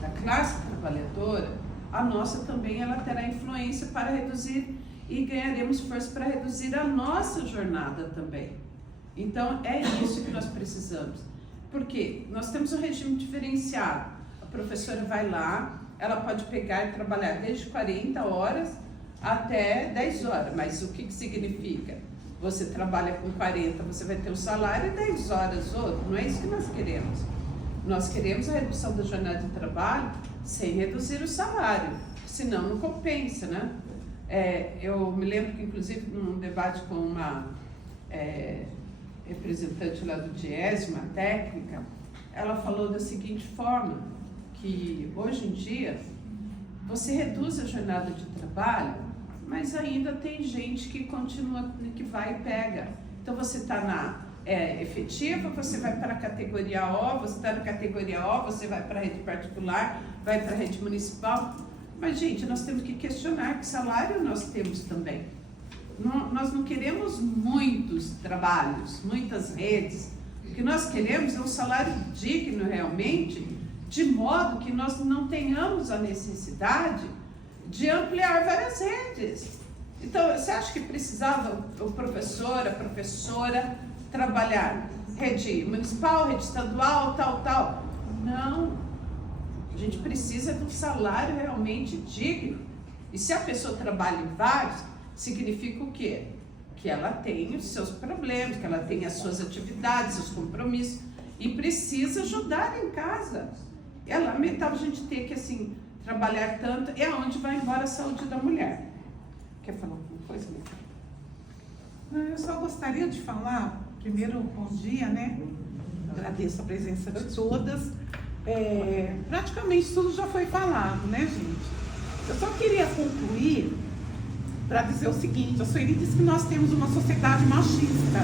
da classe trabalhadora, a nossa também ela terá influência para reduzir e ganharemos força para reduzir a nossa jornada também. Então, é isso que nós precisamos. Porque nós temos um regime diferenciado. A professora vai lá, ela pode pegar e trabalhar desde 40 horas até 10 horas. Mas o que significa? Você trabalha com 40, você vai ter um salário e 10 horas outro. Não é isso que nós queremos. Nós queremos a redução da jornada de trabalho sem reduzir o salário, senão não compensa, né? Eu me lembro que, inclusive, num debate com uma representante lá do DIES, uma técnica, ela falou da seguinte forma, que hoje em dia você reduz a jornada de trabalho, mas ainda tem gente que continua, que vai e pega. Então você está na efetiva, você vai para a categoria O, você está na categoria O, você vai para a rede particular, vai para a rede municipal. Mas, gente, nós temos que questionar que salário nós temos também. Nós não queremos muitos trabalhos, muitas redes. O que nós queremos é um salário digno realmente, de modo que nós não tenhamos a necessidade de ampliar várias redes. Então, você acha que precisava o professor, a professora trabalhar rede municipal, rede estadual, tal? Não. A gente precisa de um salário realmente digno. E se a pessoa trabalha em vários, significa o quê? Que ela tem os seus problemas, que ela tem as suas atividades, seus compromissos e precisa ajudar em casa. É lamentável a gente ter que, assim, trabalhar tanto, é onde vai embora a saúde da mulher. Quer falar alguma coisa, Eu só gostaria de falar, primeiro, bom dia, né? Agradeço a presença de todas. Praticamente tudo já foi falado, né, gente? Eu só queria concluir para dizer o seguinte: a Sueli disse que nós temos uma sociedade machista.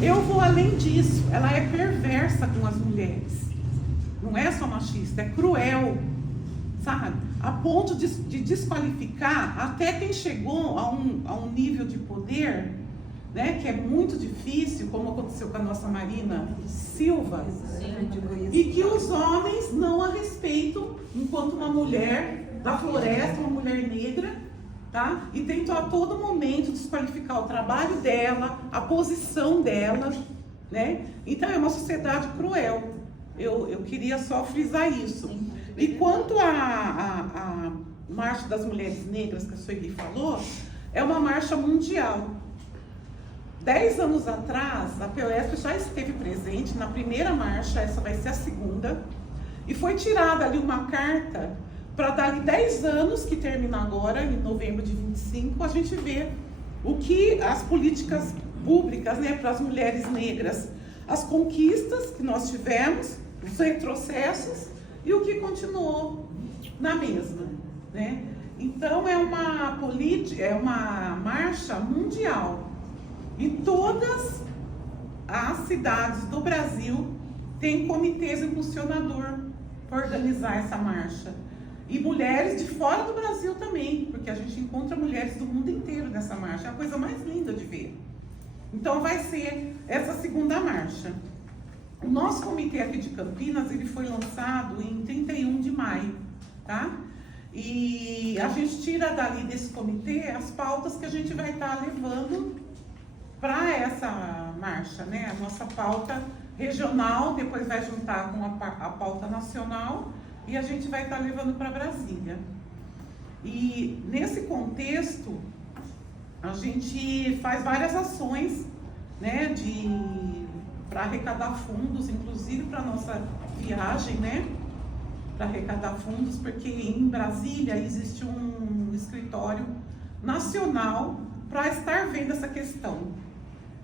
Eu vou além disso, ela é perversa com as mulheres. Não é só machista, é cruel, sabe? A ponto de desqualificar até quem chegou a um nível de poder, né, que é muito difícil, como aconteceu com a nossa Marina Silva, e que os homens não a respeitam enquanto uma mulher da floresta, uma mulher negra, tá? E tentam a todo momento desqualificar o trabalho dela, a posição dela, né? Então é uma sociedade cruel. Eu queria só frisar isso. E quanto à Marcha das Mulheres Negras, que a Sueli falou, é uma marcha mundial. 10 anos atrás, a POSP já esteve presente na primeira marcha, essa vai ser a segunda, e foi tirada ali uma carta para dali 10 anos, que termina agora, em novembro de 25, a gente vê o que as políticas públicas, né, para as mulheres negras, as conquistas que nós tivemos, os retrocessos e o que continuou na mesma, né? Então é uma marcha mundial e todas as cidades do Brasil têm comitês impulsionador para organizar essa marcha. E mulheres de fora do Brasil também, porque a gente encontra mulheres do mundo inteiro nessa marcha. É a coisa mais linda de ver. Então vai ser essa segunda marcha. O nosso comitê aqui de Campinas, ele foi lançado em 31 de maio, tá? E a gente tira dali desse comitê as pautas que a gente vai estar levando para essa marcha, né? A nossa pauta regional, depois vai juntar com a pauta nacional e a gente vai estar levando para Brasília. E nesse contexto, a gente faz várias ações, né, para arrecadar fundos, inclusive para a nossa viagem, né, para arrecadar fundos, porque em Brasília existe um escritório nacional para estar vendo essa questão.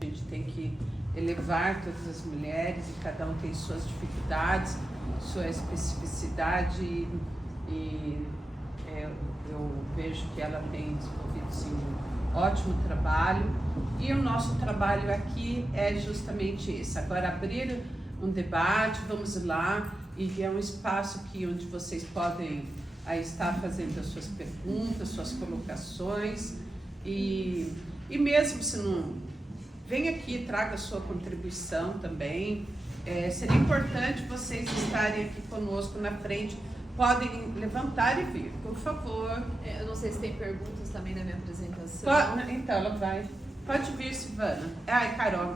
A gente tem que elevar todas as mulheres e cada um tem suas dificuldades, sua especificidade e eu vejo que ela tem desenvolvido sim, um ótimo trabalho e o nosso trabalho aqui é justamente esse. Agora abrir um debate, vamos lá, e é um espaço aqui onde vocês podem estar fazendo as suas perguntas, suas colocações e mesmo se não, vem aqui, traga a sua contribuição também. Seria importante vocês estarem aqui conosco na frente. Podem levantar e vir, por favor. Eu não sei se tem perguntas também na minha apresentação. Então, ela vai. Pode vir, Silvana. Ai, Carol.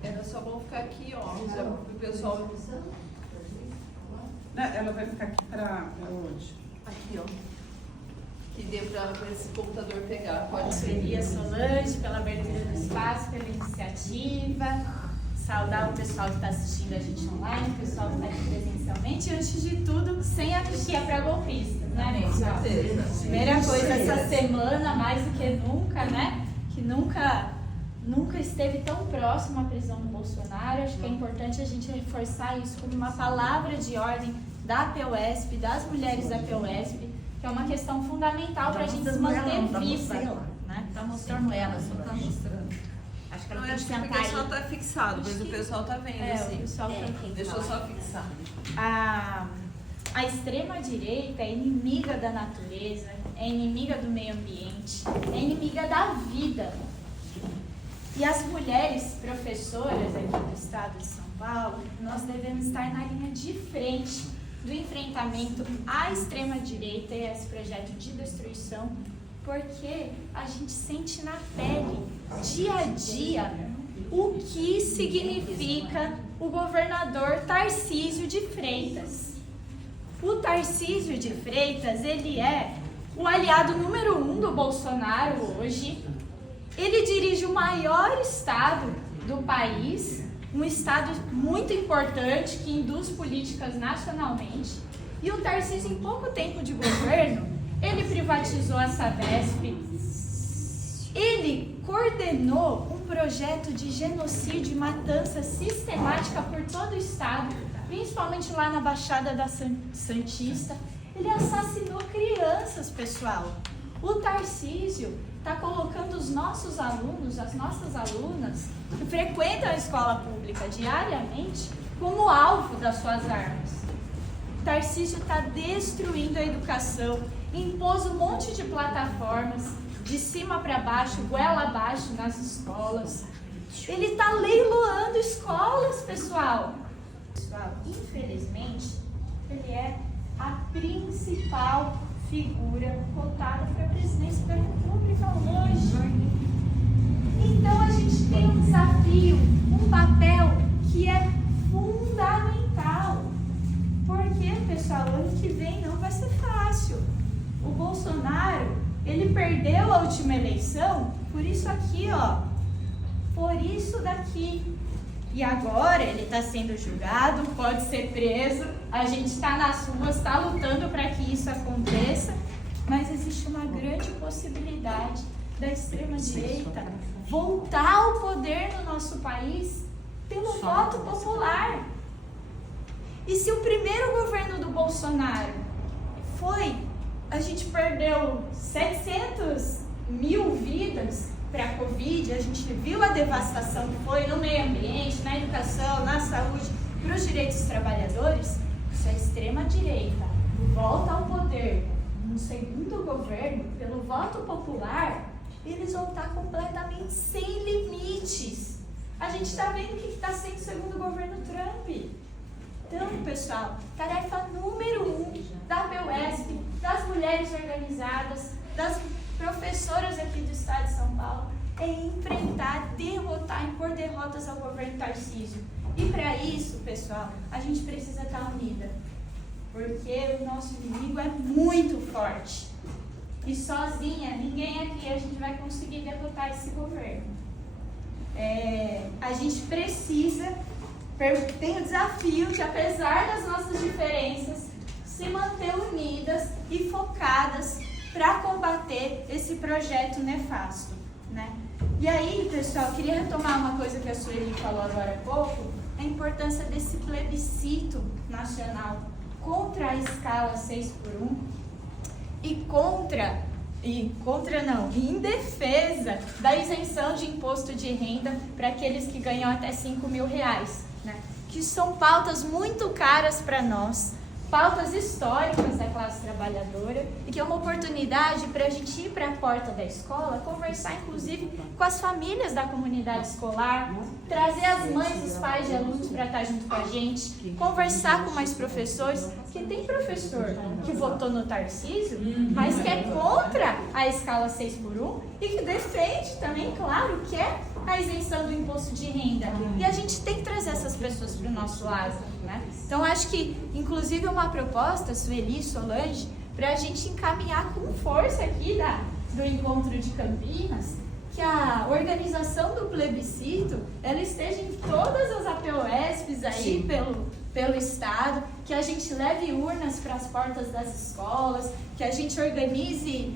Era só bom ficar aqui, ó, para o pessoal. Não, ela vai ficar aqui para onde? Aqui, ó. Que dê para esse computador pegar. Pode ser. Seria Solange pela abertura do espaço, pela iniciativa. Saudar o pessoal que está assistindo a gente online, o pessoal que está aqui presencialmente. E antes de tudo, sem a coxinha para golpistas, né, pessoal? Primeira coisa essa semana, mais do que nunca, né? Que nunca esteve tão próximo à prisão do Bolsonaro. Acho que é importante a gente reforçar isso como uma palavra de ordem da PUESP, das mulheres da PUESP, que é uma questão fundamental para a gente se manter viva. Né? Está mostrando ela, só está mostrando. Acho que ela tem que sentar porque só está fixado, mas o pessoal está vendo assim. O pessoal Deixa eu só fixar. A extrema-direita é inimiga da natureza, é inimiga do meio ambiente, é inimiga da vida. E as mulheres professoras aqui do estado de São Paulo, nós devemos estar na linha de frente do enfrentamento à extrema-direita e a esse projeto de destruição, porque a gente sente na pele, dia a dia, o que significa o governador Tarcísio de Freitas. O Tarcísio de Freitas, ele é o aliado número 1 do Bolsonaro hoje. Ele dirige o maior estado do país, um estado muito importante que induz políticas nacionalmente. E o Tarcísio, em pouco tempo de governo, ele privatizou a Sabesp. Ele coordenou um projeto de genocídio e matança sistemática por todo o estado, principalmente lá na Baixada da Santista. Ele assassinou crianças, pessoal. O Tarcísio está colocando os nossos alunos, as nossas alunas, que frequentam a escola pública diariamente, como alvo das suas armas. O Tarcísio está destruindo a educação, impôs um monte de plataformas, de cima para baixo, goela abaixo nas escolas. Ele está leiloando escolas, pessoal. Infelizmente, ele é a principal figura cotada para a presidência da República hoje. Então a gente tem um desafio, um papel que é fundamental. Porque, pessoal, ano que vem não vai ser fácil. O Bolsonaro, ele perdeu a última eleição por isso aqui, ó. Por isso daqui. E agora ele está sendo julgado, pode ser preso. A gente está nas ruas, está lutando para que isso aconteça. Mas existe uma grande possibilidade da extrema-direita voltar ao poder no nosso país pelo voto popular. E se o primeiro governo do Bolsonaro a gente perdeu 700 mil vidas para a Covid, a gente viu a devastação que foi no meio ambiente, na educação, na saúde, para os direitos dos trabalhadores. Se a extrema-direita volta ao poder no segundo governo, pelo voto popular, eles vão estar completamente sem limites. A gente está vendo o que está sendo segundo o governo Trump. Então, pessoal, tarefa número 1 da PUESP, das mulheres organizadas, das professoras aqui do estado de São Paulo, é enfrentar, derrotar, impor derrotas ao governo Tarcísio. E para isso, pessoal, a gente precisa estar unida, porque o nosso inimigo é muito forte. E sozinha, ninguém aqui, a gente vai conseguir derrotar esse governo. A gente precisa, tem o desafio de, apesar das nossas diferenças, se manter unidas e focadas para combater esse projeto nefasto, né? E aí, pessoal, eu queria retomar uma coisa que a Sueli falou agora há pouco, a importância desse plebiscito nacional contra a escala 6x1 e em defesa da isenção de imposto de renda para aqueles que ganham até R$5.000, né? Que são pautas muito caras para nós, pautas históricas da classe trabalhadora, e que é uma oportunidade para a gente ir para a porta da escola, conversar inclusive com as famílias da comunidade escolar, trazer as mães e os pais de alunos para estar junto com a gente, conversar com mais professores, porque tem professor que votou no Tarcísio, mas que é contra a escala 6x1 e que defende também, claro, que é a isenção do imposto de renda. E a gente tem que trazer essas pessoas para o nosso lado, né? Então, acho que, inclusive, uma proposta, Sueli, Solange, para a gente encaminhar com força aqui do encontro de Campinas, que a organização do plebiscito, ela esteja em todas as APUESPs aí pelo estado, que a gente leve urnas para as portas das escolas, que a gente organize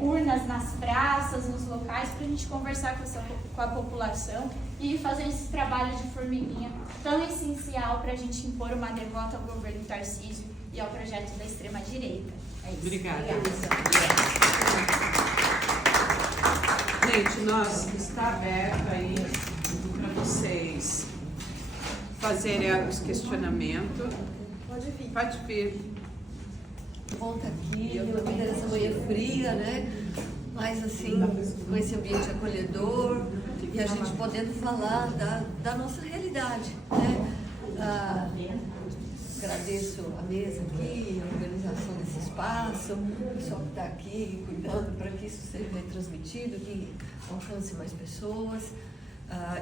urnas nas praças, nos locais, para a gente conversar com a população e fazer esse trabalho de formiguinha tão essencial para a gente impor uma derrota ao governo Tarcísio e ao projeto da extrema-direita. É isso. Obrigada. Gente, está aberto aí para vocês fazerem os questionamentos. Pode vir. Pode vir. Bom estar aqui, nessa manhã fria, né? Mas assim, com esse ambiente acolhedor e a gente podendo falar da nossa realidade, né? Agradeço a mesa aqui, a organização desse espaço, o pessoal que está aqui cuidando para que isso seja transmitido, que alcance mais pessoas.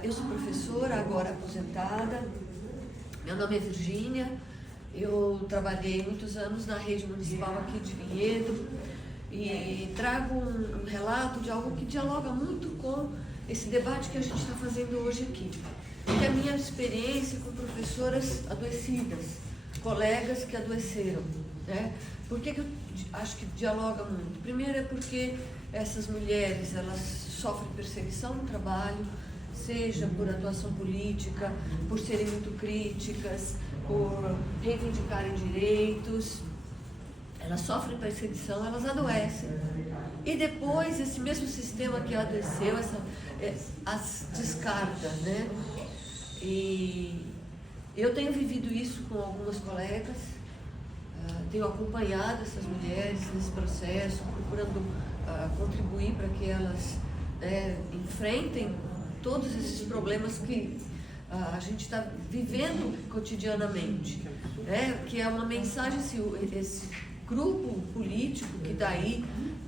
Eu sou professora, agora aposentada, meu nome é Virgínia, eu trabalhei muitos anos na rede municipal aqui de Vinhedo e trago um relato de algo que dialoga muito com esse debate que a gente está fazendo hoje aqui, que é a minha experiência com professoras adoecidas, colegas que adoeceram, né? Por que eu acho que dialoga muito? Primeiro é porque essas mulheres, elas sofrem perseguição no trabalho, seja por atuação política, por serem muito críticas, por reivindicarem direitos, elas sofrem perseguição, elas adoecem. E depois, esse mesmo sistema que adoeceu, as descarta, né? E eu tenho vivido isso com algumas colegas, tenho acompanhado essas mulheres nesse processo, procurando contribuir para que elas enfrentem todos esses problemas que a gente está vivendo cotidianamente, né? Que é uma mensagem, esse grupo político que está aí,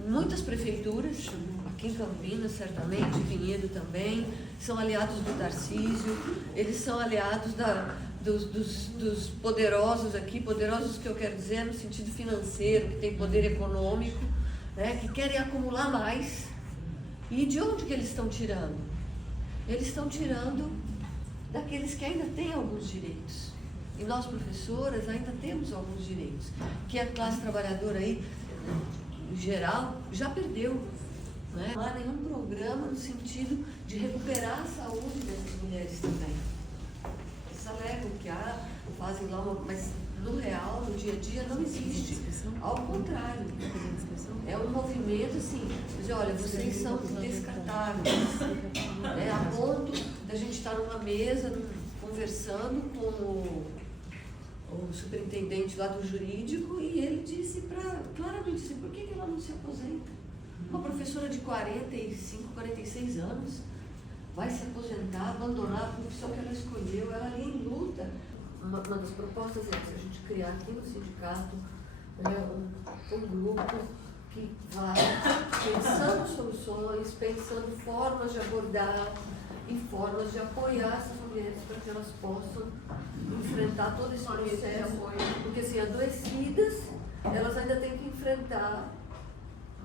muitas prefeituras, aqui em Campinas certamente, Vinhedo também, são aliados do Tarcísio, eles são aliados dos poderosos aqui, poderosos que eu quero dizer no sentido financeiro, que tem poder econômico, né? Que querem acumular mais. E de onde que eles estão tirando? Eles estão tirando daqueles que ainda têm alguns direitos. E nós, professoras, ainda temos alguns direitos, que a classe trabalhadora aí, em geral, já perdeu. Né? Não há nenhum programa no sentido de recuperar a saúde dessas mulheres também. Eles alegam que fazem lá mas no real, no dia a dia, não existe. Ao contrário, é um movimento assim, dizer, olha, vocês são descartáveis, né? A ponto da gente estar numa mesa conversando com o superintendente lá do jurídico e ele disse claramente assim, por que ela não se aposenta? Uma professora de 45, 46 anos vai se aposentar, abandonar a profissão que ela escolheu, ela ali em luta. Uma das propostas é essa, a gente criar aqui no sindicato um grupo que vai pensando soluções, pensando formas de abordar e formas de apoiar essas mulheres para que elas possam enfrentar todo esse processo. Porque assim, adoecidas, elas ainda têm que enfrentar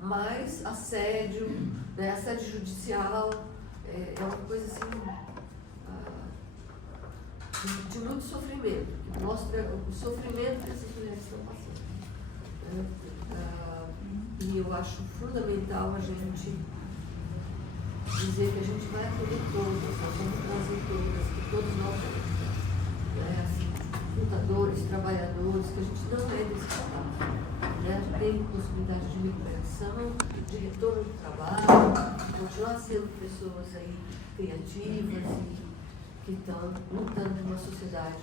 mais assédio, né, assédio judicial, é uma coisa assim de muito sofrimento, que mostra o sofrimento que essas mulheres estão passando. E eu acho fundamental a gente dizer que a gente vai acolher todas, nós vamos trazer todas, que todos nós somos, né, assim, lutadores, trabalhadores, que a gente não é desse trabalho, né, tem possibilidade de recuperação, de retorno do trabalho, continuar sendo pessoas aí criativas e que estão lutando por uma sociedade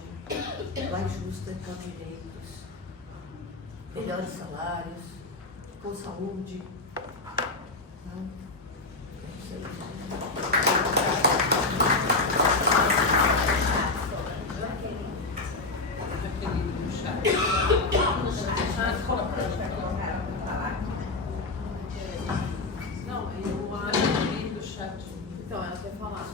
mais justa, com direitos, melhores salários, com saúde. Tá? Não, eu acho do chat. Então, ela quer falar.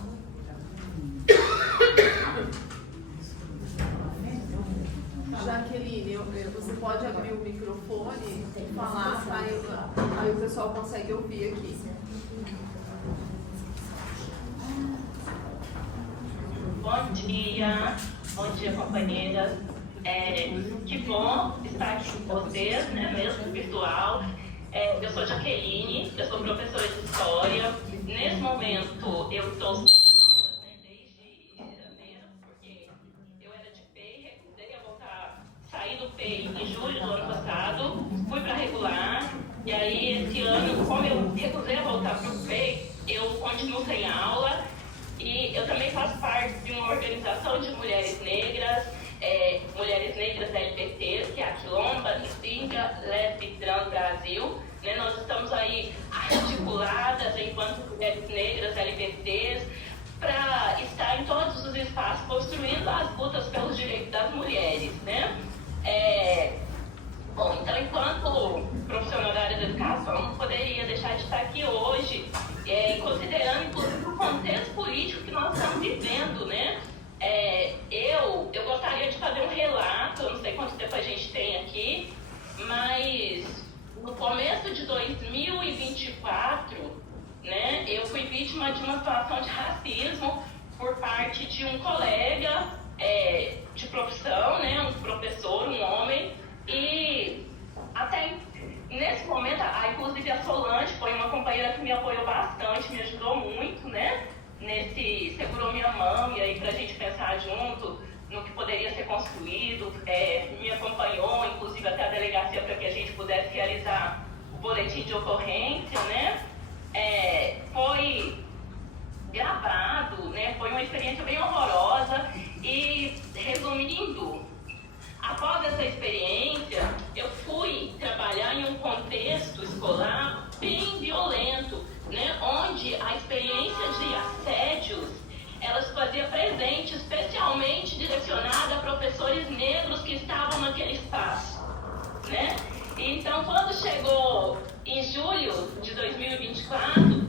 Jaqueline, você pode abrir o microfone e falar, tá? Aí o pessoal consegue ouvir aqui. Bom dia companheiras. Que bom estar aqui com vocês, né, mesmo virtual. Eu sou Jaqueline, eu sou professora de História. Nesse momento eu estou sem aula, né, desde janeiro, porque eu era de PEI, recusei a voltar, saí do PEI em julho do ano passado, fui para regular, e aí esse ano, como eu recusei a voltar para o PEI, eu continuo sem aula. E eu também faço parte de uma organização de mulheres negras LGBTs, que é a Quilomba, Extinga, Lesbi, Trans Brasil. Né? Nós estamos aí articuladas enquanto mulheres negras LGBTs para estar em todos os espaços construindo as lutas pelos direitos das mulheres. Né? Bom, então, enquanto profissional da área da educação, não poderia deixar de estar aqui hoje, considerando, inclusive, o contexto político que nós estamos vivendo, né? Eu gostaria de fazer um relato, eu não sei quanto tempo a gente tem aqui, mas no começo de 2024, né, eu fui vítima de uma situação de racismo por parte de um colega de profissão, né, um professor, um homem, e até nesse momento, inclusive a Solange foi uma companheira que me apoiou bastante, me ajudou muito, né? Segurou minha mão e aí pra gente pensar junto no que poderia ser construído, me acompanhou, inclusive até a delegacia para que a gente pudesse realizar o boletim de ocorrência, né? Foi gravado, né? Foi uma experiência bem horrorosa e, resumindo, após essa experiência, eu fui trabalhar em um contexto escolar bem violento, né, onde a experiência de assédios, ela se fazia presente, especialmente direcionada a professores negros que estavam naquele espaço, né? Então, quando chegou em julho de 2024,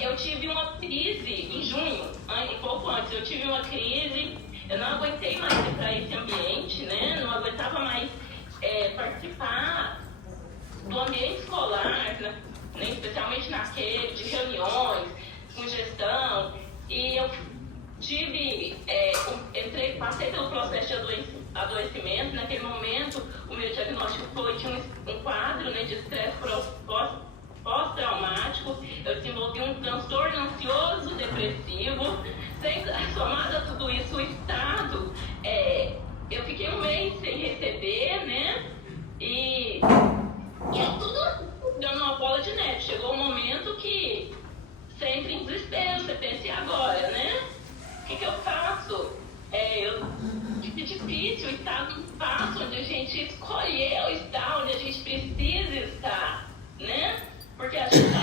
eu tive uma crise, em junho, um pouco antes, eu tive uma crise, eu não aguentei mais ir para esse ambiente, né? Não aguentava mais participar do ambiente escolar, né? Especialmente naquele de reuniões, com gestão, e eu passei pelo processo de adoecimento. Naquele momento, o meu diagnóstico foi de um quadro, né, de estresse pós-traumático. Eu desenvolvi um transtorno ansioso depressivo. Somado a tudo isso, o estado, eu fiquei um mês sem receber, né, e é tudo dando uma bola de neve. Chegou um momento que você entra em desespero, você pensa, e agora, né? O que eu faço? Fica difícil estar num espaço onde a gente escolheu estar, onde a gente precisa estar, né? Porque a gente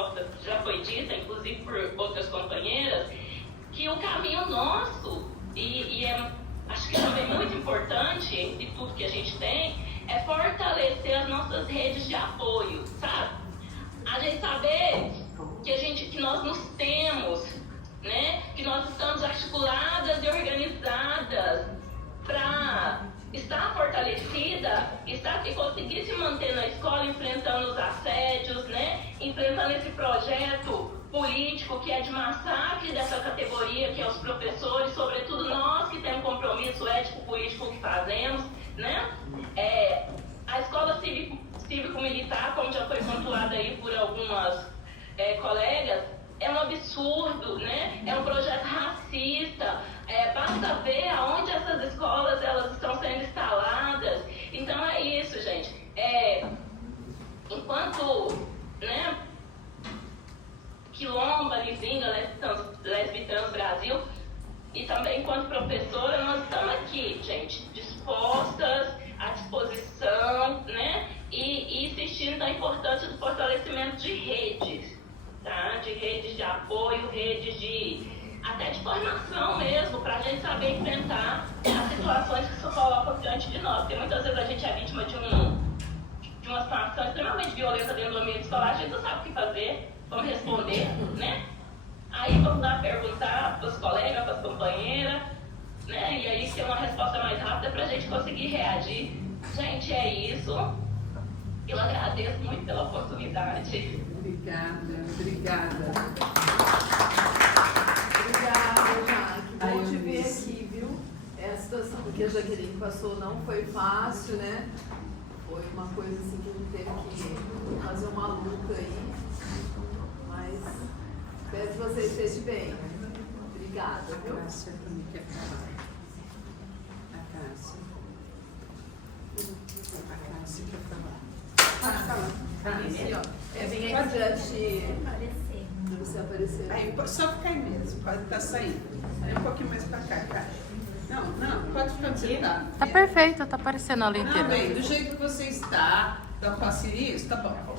resposta já foi dita, inclusive por outras companheiras, que o caminho nosso, e acho que também muito importante, entre tudo que a gente tem, é fortalecer as nossas redes de apoio, sabe? A gente saber que nós nos temos, né? Que nós estamos articuladas e organizadas para estar fortalecida e conseguir se manter na escola enfrentando os assédios, né? Enfrentando esse projeto político que é de massacre dessa categoria, que é os professores, sobretudo nós que temos compromisso ético-político que fazemos, né? A escola cívico-militar, como já foi pontuado aí por algumas colegas, é um absurdo, né? É um projeto racista. Basta ver aonde essas escolas elas estão sendo instaladas. Então é isso, gente. Enquanto, né, Quilomba, Lizinga, Lesbi Trans Brasil, e também enquanto professora, nós estamos aqui, gente, dispostas, à disposição, né? E insistindo na importância do fortalecimento de redes, tá? De redes de apoio, redes até de formação mesmo, para a gente saber enfrentar as situações que se colocam diante de nós. Porque muitas vezes a gente é vítima de uma situação extremamente violenta dentro do ambiente escolar, a gente não sabe o que fazer, como responder, né? Aí vamos lá perguntar para os colegas, para as companheiras, né? E aí ter uma resposta mais rápida para a gente conseguir reagir. Gente, é isso. Eu agradeço muito pela oportunidade. Obrigada. Jaque. Bom te ver aqui, viu? A situação que a Jaqueline passou não foi fácil, né? Foi uma coisa assim que a gente teve que fazer uma luta aí. Mas espero que você esteja bem. Obrigada, viu? A Cássia também quer falar. A Cássia quer falar. Pode falar. Vem aqui pra você aparecer. Aí, só ficar aí mesmo, pode estar saindo. Aí um pouquinho mais pra cá, Cássia. Não, pode ficar sentado. Tá perfeito, tá aparecendo ali inteiro. Bem, do jeito que você está, da parceria, está bom.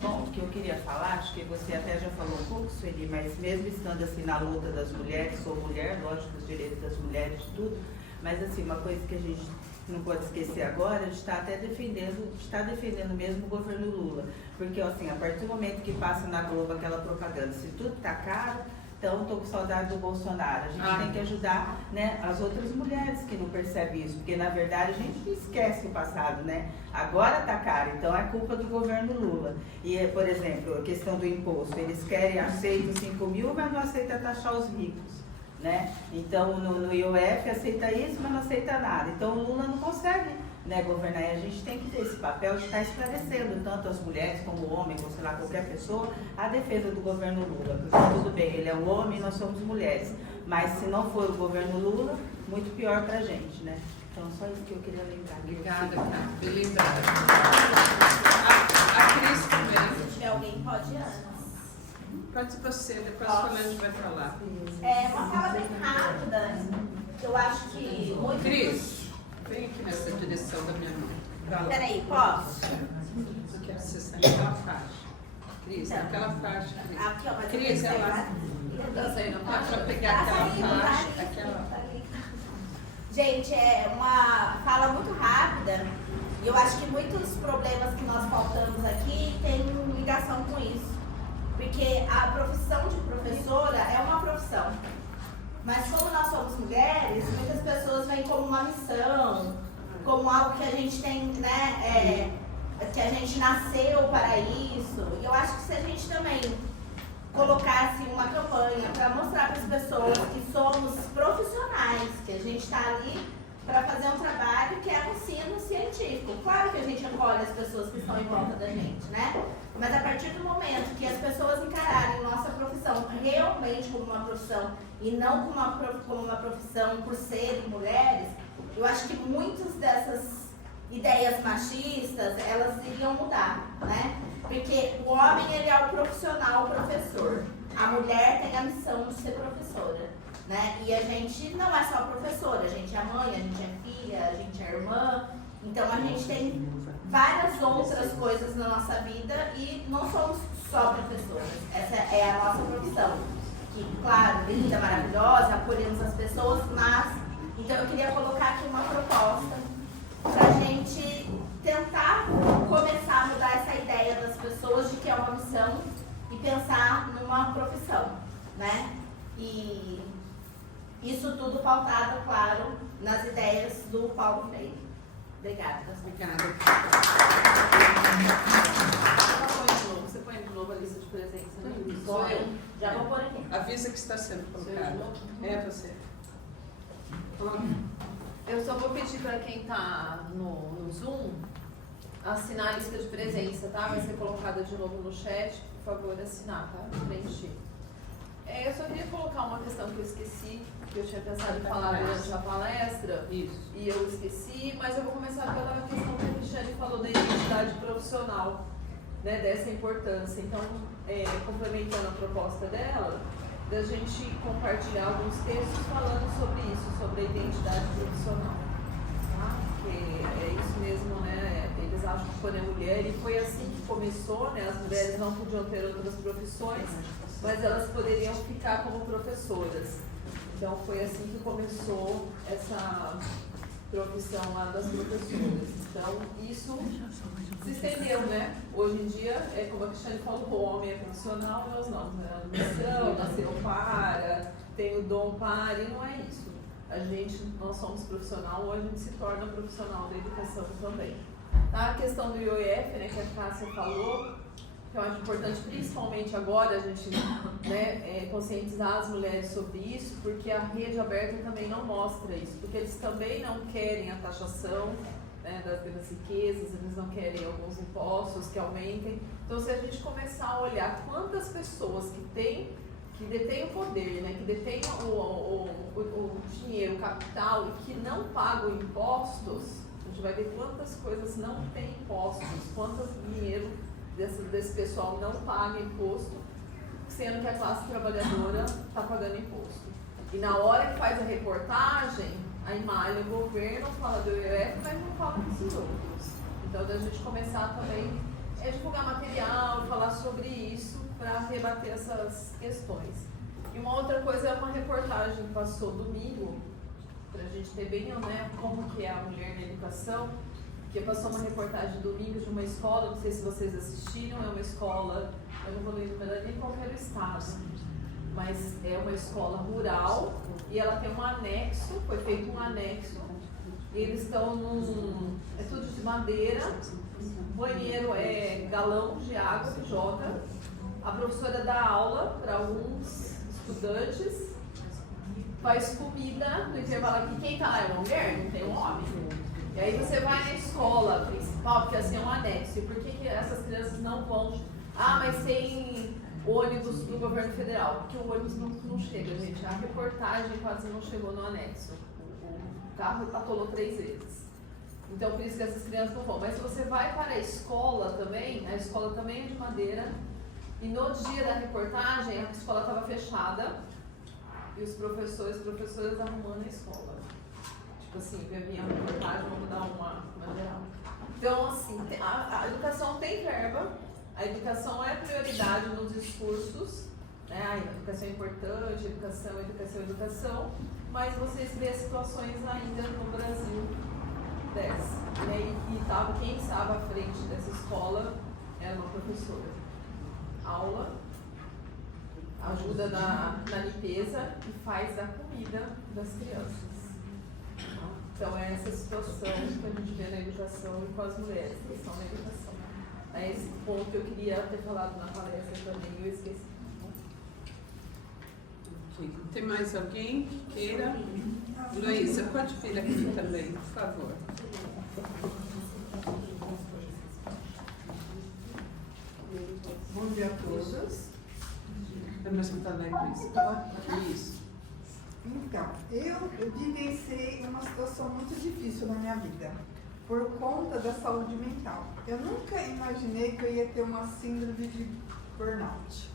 Bom, o que eu queria falar, acho que você até já falou um pouco, Sueli, mas mesmo estando assim na luta das mulheres, sou mulher, lógico, os direitos das mulheres, tudo, mas assim, uma coisa que a gente não pode esquecer agora, a gente está até defendendo mesmo o governo Lula, porque assim, a partir do momento que passa na Globo aquela propaganda, se tudo está caro, então estou com saudade do Bolsonaro, a gente tem que ajudar, né, as outras mulheres que não percebem isso, porque na verdade a gente esquece o passado, né, agora está caro, então é culpa do governo Lula. E, por exemplo, a questão do imposto, eles aceitam 5 mil, mas não aceitam taxar os ricos. Né? Então, no IOF aceita isso, mas não aceita nada. Então, o Lula não consegue, né, governar. E a gente tem que ter esse papel de estar esclarecendo tanto as mulheres como o homem, ou sei lá, qualquer pessoa, a defesa do governo Lula. Porque tudo bem, ele é um homem e nós somos mulheres. Mas se não for o governo Lula, muito pior pra gente, né? Então, só isso que eu queria lembrar. Obrigada, Cássia. Bem lembrada. A Cris também. Se tiver alguém, pode ir antes. Pode ser você, depois a Solange vai falar. Uma fala bem rápida. Eu acho que muito. Cris, vem aqui nessa direção da minha mão. Pra lá. Peraí, posso? Eu quero você sair daquela faixa. Cris, aquela faixa, Cris. Aqui, ó, mas Cris, eu ela Tá saindo dá pra pegar aquela faixa. Aquela... Gente, é uma fala muito rápida. E eu acho que muitos problemas que nós faltamos aqui têm ligação com isso. Porque a profissão de professora é uma profissão. Mas como nós somos mulheres, muitas pessoas veem como uma missão, como algo que a gente tem, né, que a gente nasceu para isso. E eu acho que se a gente também colocasse uma campanha para mostrar para as pessoas que somos profissionais, que a gente está ali para fazer um trabalho que é um ensino científico. Claro que a gente acolhe as pessoas que estão em volta da gente, né? Mas a partir do momento que as pessoas encararem nossa profissão realmente como uma profissão e não como uma profissão por serem mulheres, eu acho que muitas dessas ideias machistas, elas iriam mudar, né? Porque o homem, ele é o profissional, o professor. A mulher tem a missão de ser professora, né? E a gente não é só professora, a gente é mãe, a gente é filha, a gente é irmã. Então a gente tem várias outras coisas na nossa vida e não somos só professoras. Essa é a nossa profissão. Que, claro, linda, maravilhosa, acolhemos as pessoas, mas... Então eu queria colocar aqui uma proposta para a gente tentar começar a mudar essa ideia das pessoas de que é uma missão e pensar numa profissão, né? E isso tudo pautado, claro, nas ideias do Paulo Freire. Obrigada. Obrigada. Você põe de novo a lista de presença, né? Sou eu. Já vou pôr aqui. Avisa que está sendo colocado. É você. Eu só vou pedir para quem está no Zoom assinar a lista de presença, tá? Vai ser colocada de novo no chat, por favor, assinar, tá? Preencher. Eu só queria colocar uma questão que eu esqueci, que eu tinha pensado em falar durante a palestra, e eu esqueci, mas eu vou começar pela questão que a Cristiane falou da identidade profissional, né, dessa importância. Então, complementando a proposta dela, da gente compartilhar alguns textos falando sobre isso, sobre a identidade profissional. Tá? Porque é isso mesmo, né? Eles acham que quando é mulher, e foi assim que começou, né? As mulheres não podiam ter outras profissões, mas elas poderiam ficar como professoras. Então foi assim que começou essa profissão lá das professoras. Então isso se estendeu, né? Hoje em dia, como a Cristiane falou, o homem é profissional, nós não. Né? Nasceu para, tem o dom para, e não é isso. Nós somos profissional, ou a gente se torna profissional da educação também. Tá? A questão do IOF, né, que a Cássia falou, que eu acho importante, principalmente agora, a gente, né, conscientizar as mulheres sobre isso, porque a rede aberta também não mostra isso, porque eles também não querem a taxação, né, das riquezas, eles não querem alguns impostos que aumentem. Então, se a gente começar a olhar quantas pessoas que detêm o poder, né, que detêm o dinheiro, o capital, e que não pagam impostos, a gente vai ver quantas coisas não têm impostos, quanto dinheiro desse pessoal não paga imposto, sendo que a classe trabalhadora está pagando imposto. E na hora que faz a reportagem, a imagem do governo fala do IOF, mas não fala desses outros. Então, da gente começar também a divulgar material, falar sobre isso, para rebater essas questões. E uma outra coisa é uma reportagem que passou domingo, para a gente ter bem, né, como que é a mulher na educação, que passou uma reportagem domingo de uma escola, não sei se vocês assistiram, é uma escola, eu não vou lembrar nem qual era o estado, mas é uma escola rural, e ela tem um anexo, foi feito um anexo, e eles estão é tudo de madeira, o banheiro é galão de água que joga, a professora dá aula para alguns estudantes, faz comida no intervalo aqui, quem está lá é uma mulher, não tem um homem. E aí você vai na escola principal, porque assim é um anexo, e por que essas crianças não vão? Ah, mas tem ônibus do governo federal, porque o ônibus não chega, gente. A reportagem quase não chegou no anexo. O carro atolou 3 vezes. Então, por isso que essas crianças não vão. Mas se você vai para a escola também é de madeira, e no dia da reportagem, a escola estava fechada, e os professores e professoras arrumando a escola. Tipo assim, ver a minha reportagem, vamos dar uma geral. Então, assim, a educação tem verba, a educação é prioridade nos discursos, né? A educação é importante, educação, mas vocês vê situações ainda no Brasil dessa. Né? E quem estava à frente dessa escola era uma professora. Aula, ajuda na limpeza e faz a comida das crianças. Então é essa situação que a gente vê na educação e com as mulheres que estão na educação. É esse ponto que eu queria ter falado na palestra também, eu esqueci. Tem mais alguém que queira? Luísa, pode vir aqui também, por favor. Bom dia a todos. Vamos botar lá, Luísa. Isso. Então, eu vivenciei uma situação muito difícil na minha vida, por conta da saúde mental. Eu nunca imaginei que eu ia ter uma síndrome de burnout.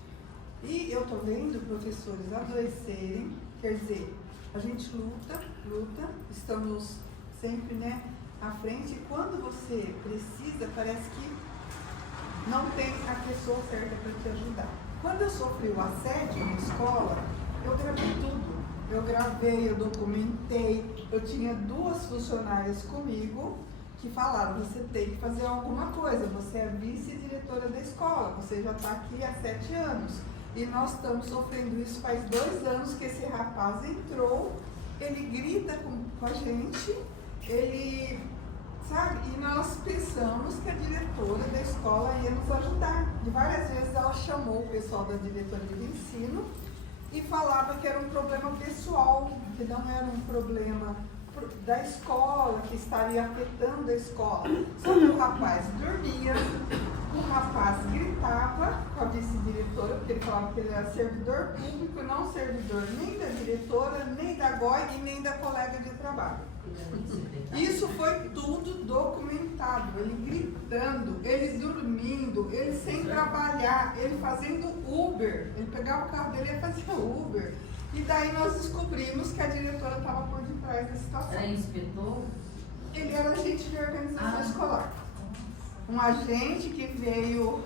E eu tô vendo professores adoecerem, quer dizer, a gente luta, estamos sempre, né, à frente, e quando você precisa, parece que não tem a pessoa certa para te ajudar. Quando eu sofri o assédio na escola, eu gravei tudo. Eu gravei, eu documentei, eu tinha 2 funcionárias comigo que falaram, você tem que fazer alguma coisa, você é vice-diretora da escola, você já está aqui há 7 anos. E nós estamos sofrendo isso faz 2 anos que esse rapaz entrou, ele grita com a gente, ele, sabe, e nós pensamos que a diretora da escola ia nos ajudar. E várias vezes ela chamou o pessoal da diretoria de ensino e falava que era um problema pessoal, que não era um problema da escola, que estaria afetando a escola. Só que o rapaz dormia, o rapaz gritava com a vice-diretora, porque ele falava que ele era servidor público, não servidor nem da diretora, nem da GOI e nem da colega de trabalho. Isso foi tudo documentado, ele gritando, ele dormindo, ele sem trabalhar, ele fazendo Uber, ele pegava o carro dele e ia fazer Uber. E daí nós descobrimos que a diretora estava por detrás da situação. Era inspetor? Ele era agente de organização escolar. Um agente que veio,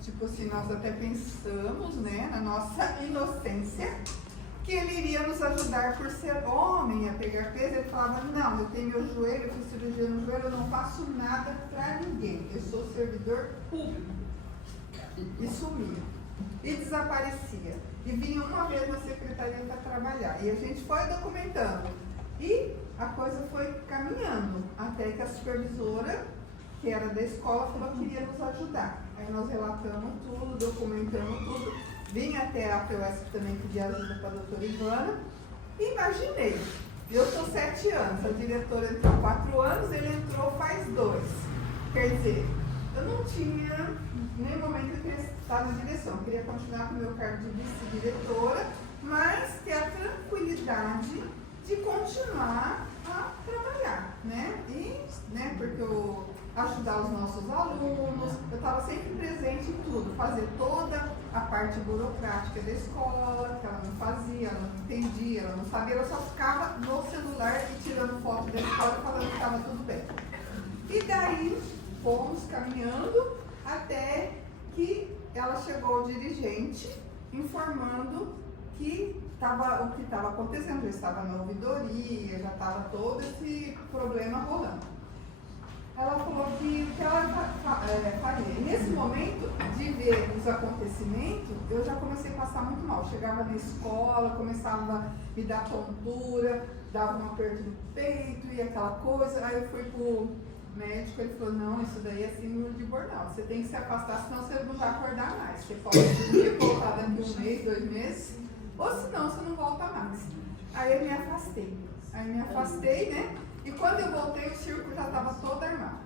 tipo assim, nós até pensamos, né, na nossa inocência, que ele iria nos ajudar por ser homem a pegar peso. Ele falava, não, eu tenho meu joelho, eu fiz cirurgia no joelho, eu não faço nada pra ninguém. Eu sou servidor público. E sumia. E desaparecia. E vinha uma vez na secretaria para trabalhar. E a gente foi documentando. E a coisa foi caminhando. Até que a supervisora, que era da escola, falou que iria nos ajudar. Aí nós relatamos tudo, documentamos tudo. Vim até a POS também pedir ajuda para a doutora Ivana. E imaginei, eu estou 7 anos, a diretora entrou 4 anos, ele entrou faz 2. Quer dizer, eu não tinha nem momento que eu estava na direção. Eu queria continuar com o meu cargo de vice-diretora, mas ter a tranquilidade de continuar a trabalhar, né? E, né, porque eu ajudar os nossos alunos, eu estava sempre presente em tudo, fazer toda a parte burocrática da escola, que ela não fazia, ela não entendia, ela não sabia, ela só ficava no celular e tirando foto da escola falando que estava tudo bem. E daí fomos caminhando até que ela chegou ao dirigente informando que o que estava acontecendo, já estava na ouvidoria, já estava todo esse problema rolando. Ela falou que o que ela faria. Nesse momento de ver os acontecimentos, eu já comecei a passar muito mal. Chegava na escola, começava a me dar tontura, dava um aperto no peito e aquela coisa. Aí eu fui pro médico, ele falou, não, isso daí é síndrome de burnout. Você tem que se afastar, senão você não vai acordar mais. Você pode voltar daqui 1 mês, 2 meses, ou senão você não volta mais. Aí eu me afastei. Né? E quando eu voltei, o circo já estava todo armado.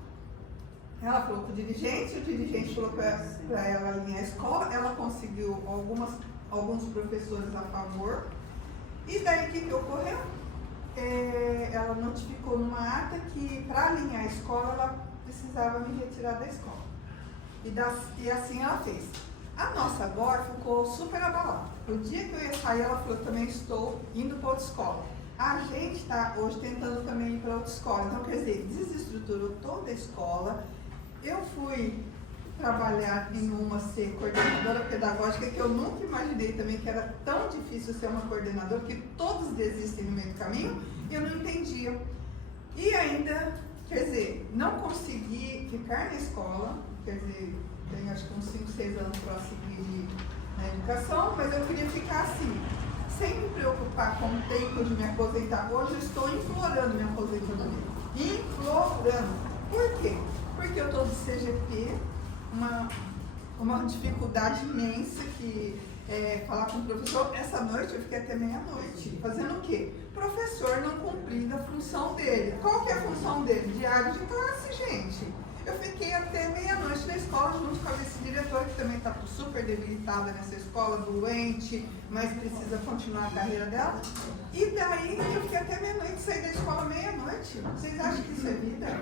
Ela falou com o dirigente falou para ela alinhar a escola, ela conseguiu alguns professores a favor. E daí o que ocorreu? Ela notificou numa ata que para alinhar a escola, ela precisava me retirar da escola. E assim ela fez. A nossa agora ficou super abalada. O dia que eu ia sair, ela falou, também estou indo para outra escola. A gente está hoje tentando também ir para outra escola. Então, quer dizer, desestruturou toda a escola. Eu fui trabalhar em uma ser coordenadora pedagógica, que eu nunca imaginei também que era tão difícil ser uma coordenadora, porque todos desistem no meio do caminho, e eu não entendia. E ainda, quer dizer, não consegui ficar na escola, quer dizer, tenho acho que uns 5, 6 anos para seguir na educação, mas eu queria ficar assim, sem me preocupar com o tempo de me aposentar. Hoje eu estou implorando minha aposentadoria. Implorando. Por quê? Porque eu estou de CGP, uma dificuldade imensa que falar com o professor. Essa noite eu fiquei até meia-noite. Fazendo o quê? Professor não cumprindo a função dele. Qual que é a função dele? Diário de classe, gente. Eu fiquei até meia-noite na escola junto com a vice-diretora, que também está super debilitada nessa escola, doente, mas precisa continuar a carreira dela. E daí eu fiquei até meia-noite, saí da escola meia-noite. Vocês acham que isso é vida?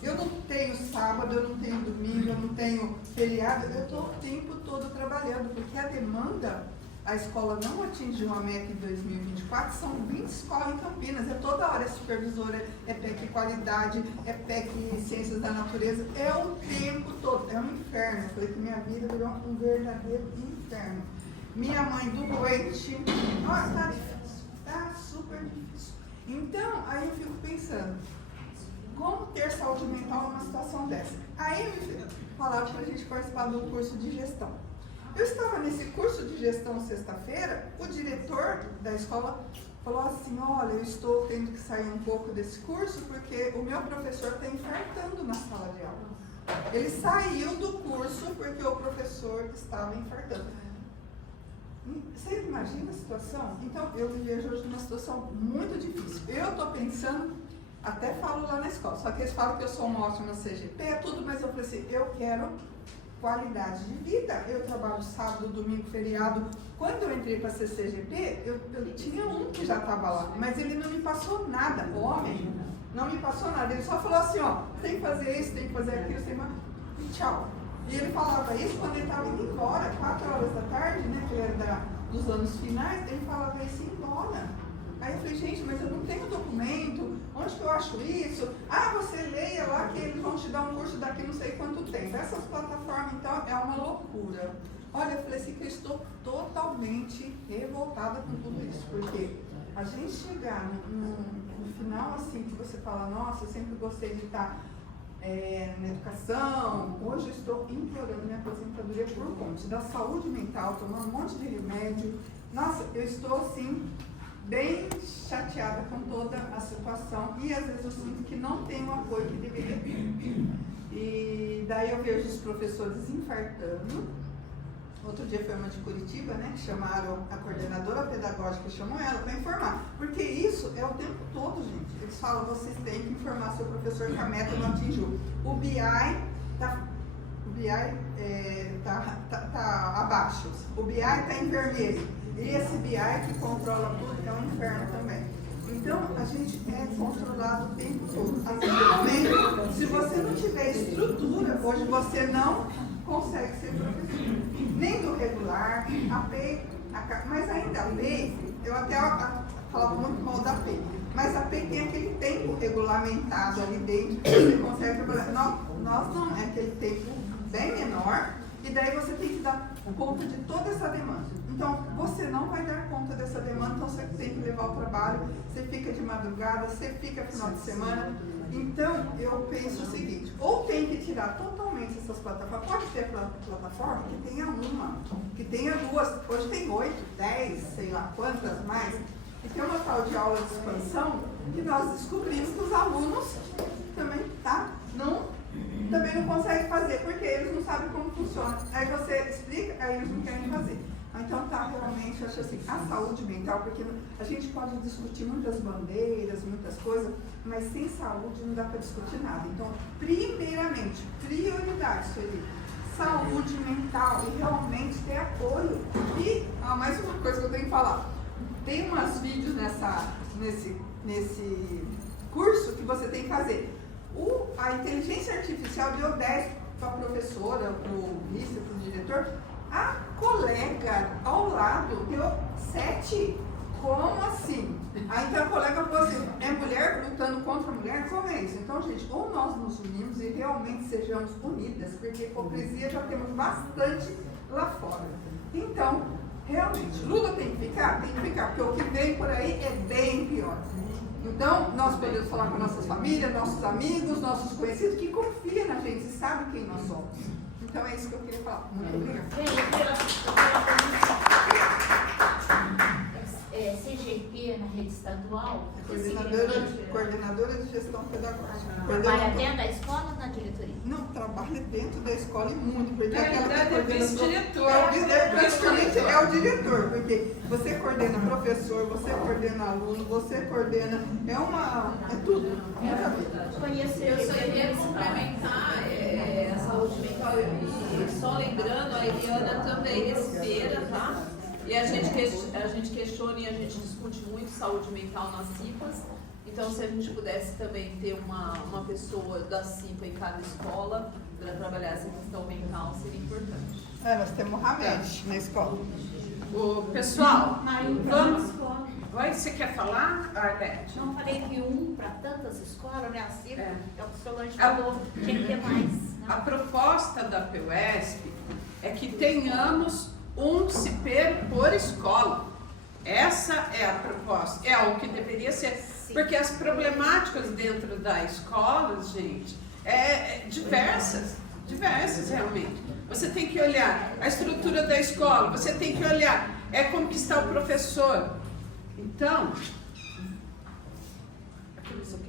Eu não tenho sábado, eu não tenho domingo, eu não tenho feriado, eu estou o tempo todo trabalhando, porque a demanda a escola não atingiu a meta em 2024, são 20 escolas em Campinas, é toda hora, é supervisora, é PEC qualidade, é PEC ciências da natureza, é o tempo todo, é um inferno. Eu falei que minha vida virou um verdadeiro inferno. Minha mãe doente, nossa, tá difícil, tá super difícil. Então, aí eu fico pensando, como ter saúde mental numa situação dessa? Aí me falaram para a gente participar do curso de gestão. Eu estava nesse curso de gestão sexta-feira, o diretor da escola falou assim, olha, eu estou tendo que sair um pouco desse curso porque o meu professor está infartando na sala de aula. Ele saiu do curso porque o professor estava infartando. Você imagina a situação? Então, eu me vejo hoje numa situação muito difícil. Eu estou pensando, até falo lá na escola, só que eles falam que eu sou uma ótima CGP, é tudo, mas eu falei assim, eu quero qualidade de vida. Eu trabalho sábado, domingo, feriado. Quando eu entrei para ser CGP, eu tinha um que já estava lá, mas ele não me passou nada, o homem não me passou nada. Ele só falou assim, ó, tem que fazer isso, tem que fazer aquilo, e tchau. E ele falava isso quando ele estava indo embora, 4 horas da tarde, né, que ele era dos anos finais, ele falava isso e embora. Aí eu falei, gente, mas eu não tenho documento, onde que eu acho isso? Ah, você leia lá que eles vão te dar um curso daqui não sei quanto tempo. Essas plataformas, então, é uma loucura. Olha, eu falei assim que eu estou totalmente revoltada com tudo isso, porque a gente chegar no final, assim, que você fala, nossa, eu sempre gostei de estar na educação, hoje eu estou implorando minha aposentadoria por conta da saúde mental, tomando um monte de remédio. Nossa, eu estou, assim, bem chateada com toda a situação e às vezes eu sinto que não tem o apoio que deveria ter. E daí eu vejo os professores infartando. Outro dia foi uma de Curitiba, né, que chamaram a coordenadora pedagógica, chamou ela para informar, porque isso é o tempo todo, gente. Eles falam, vocês têm que informar seu professor que a meta não atingiu. O BI tá abaixo, o BI está em vermelho. E esse BI que controla tudo é um inferno também. Então, a gente é controlado o tempo todo. Atualmente, se você não tiver estrutura, hoje você não consegue ser professor. Nem do regular, a PEI, mas ainda a PEI, eu até falava muito mal da PEI, mas a PEI tem aquele tempo regulamentado ali dentro, que você consegue trabalhar. Nós não, é aquele tempo bem menor, e daí você tem que dar conta de toda essa demanda. Então, você não vai dar conta dessa demanda, então você tem que levar o trabalho, você fica de madrugada, você fica final de semana. Então, eu penso o seguinte, ou tem que tirar totalmente essas plataformas, pode ter plataforma que tenha uma, que tenha duas, hoje tem 8, 10, sei lá quantas mais, e tem uma tal de aula de expansão que nós descobrimos que os alunos também, também não conseguem fazer, porque eles não sabem como funciona. Aí você explica, aí eles não querem fazer. Então realmente, eu acho assim, a saúde mental, porque a gente pode discutir muitas bandeiras, muitas coisas, mas sem saúde não dá para discutir nada. Então, primeiramente, prioridade, Sueli, saúde mental e realmente ter apoio. E mais uma coisa que eu tenho que falar, tem umas vídeos nesse curso que você tem que fazer. A inteligência artificial deu 10 para a professora, para o vice, para o diretor. A colega ao lado deu 7. Como assim? Aí então a colega falou assim, é mulher lutando contra mulher? Como é isso? Então, gente, ou nós nos unimos e realmente sejamos unidas, porque hipocrisia já temos bastante lá fora. Então, realmente, Lula tem que ficar? Tem que ficar, porque o que vem por aí é bem pior. Então, nós podemos falar com nossas famílias, nossos amigos, nossos conhecidos, que confiam na gente e sabem quem nós somos. Então, é isso que eu queria falar. Muito obrigada. CGP na rede estadual? Coordenadora de gestão pedagógica. Trabalha dentro da escola ou na diretoria? Não, trabalha dentro da escola e muito, porque aquela é vice-diretor. Praticamente é o diretor, porque você coordena professor, você coordena aluno, você coordena, é tudo. Eu só iria complementar a saúde mental e só lembrando, a Eliana também espera, tá? E a gente questiona e a gente discute muito saúde mental nas CIPAs. Então, se a gente pudesse também ter uma pessoa da CIPA em cada escola para trabalhar essa questão mental, seria importante. Nós temos Hamed na escola. Pessoal, vamos... Oi, você quer falar, Arlete? Não, falei que para tantas escolas, né? Assim, É. o Solange falou, tinha que ter mais. Né? A proposta da PUESP é que tenhamos um CIPEiro por escola. Essa é a proposta, é o que deveria ser. Sim. Porque as problemáticas dentro da escola, gente, diversas realmente. Você tem que olhar a estrutura da escola, você tem que olhar como que está o professor. Então,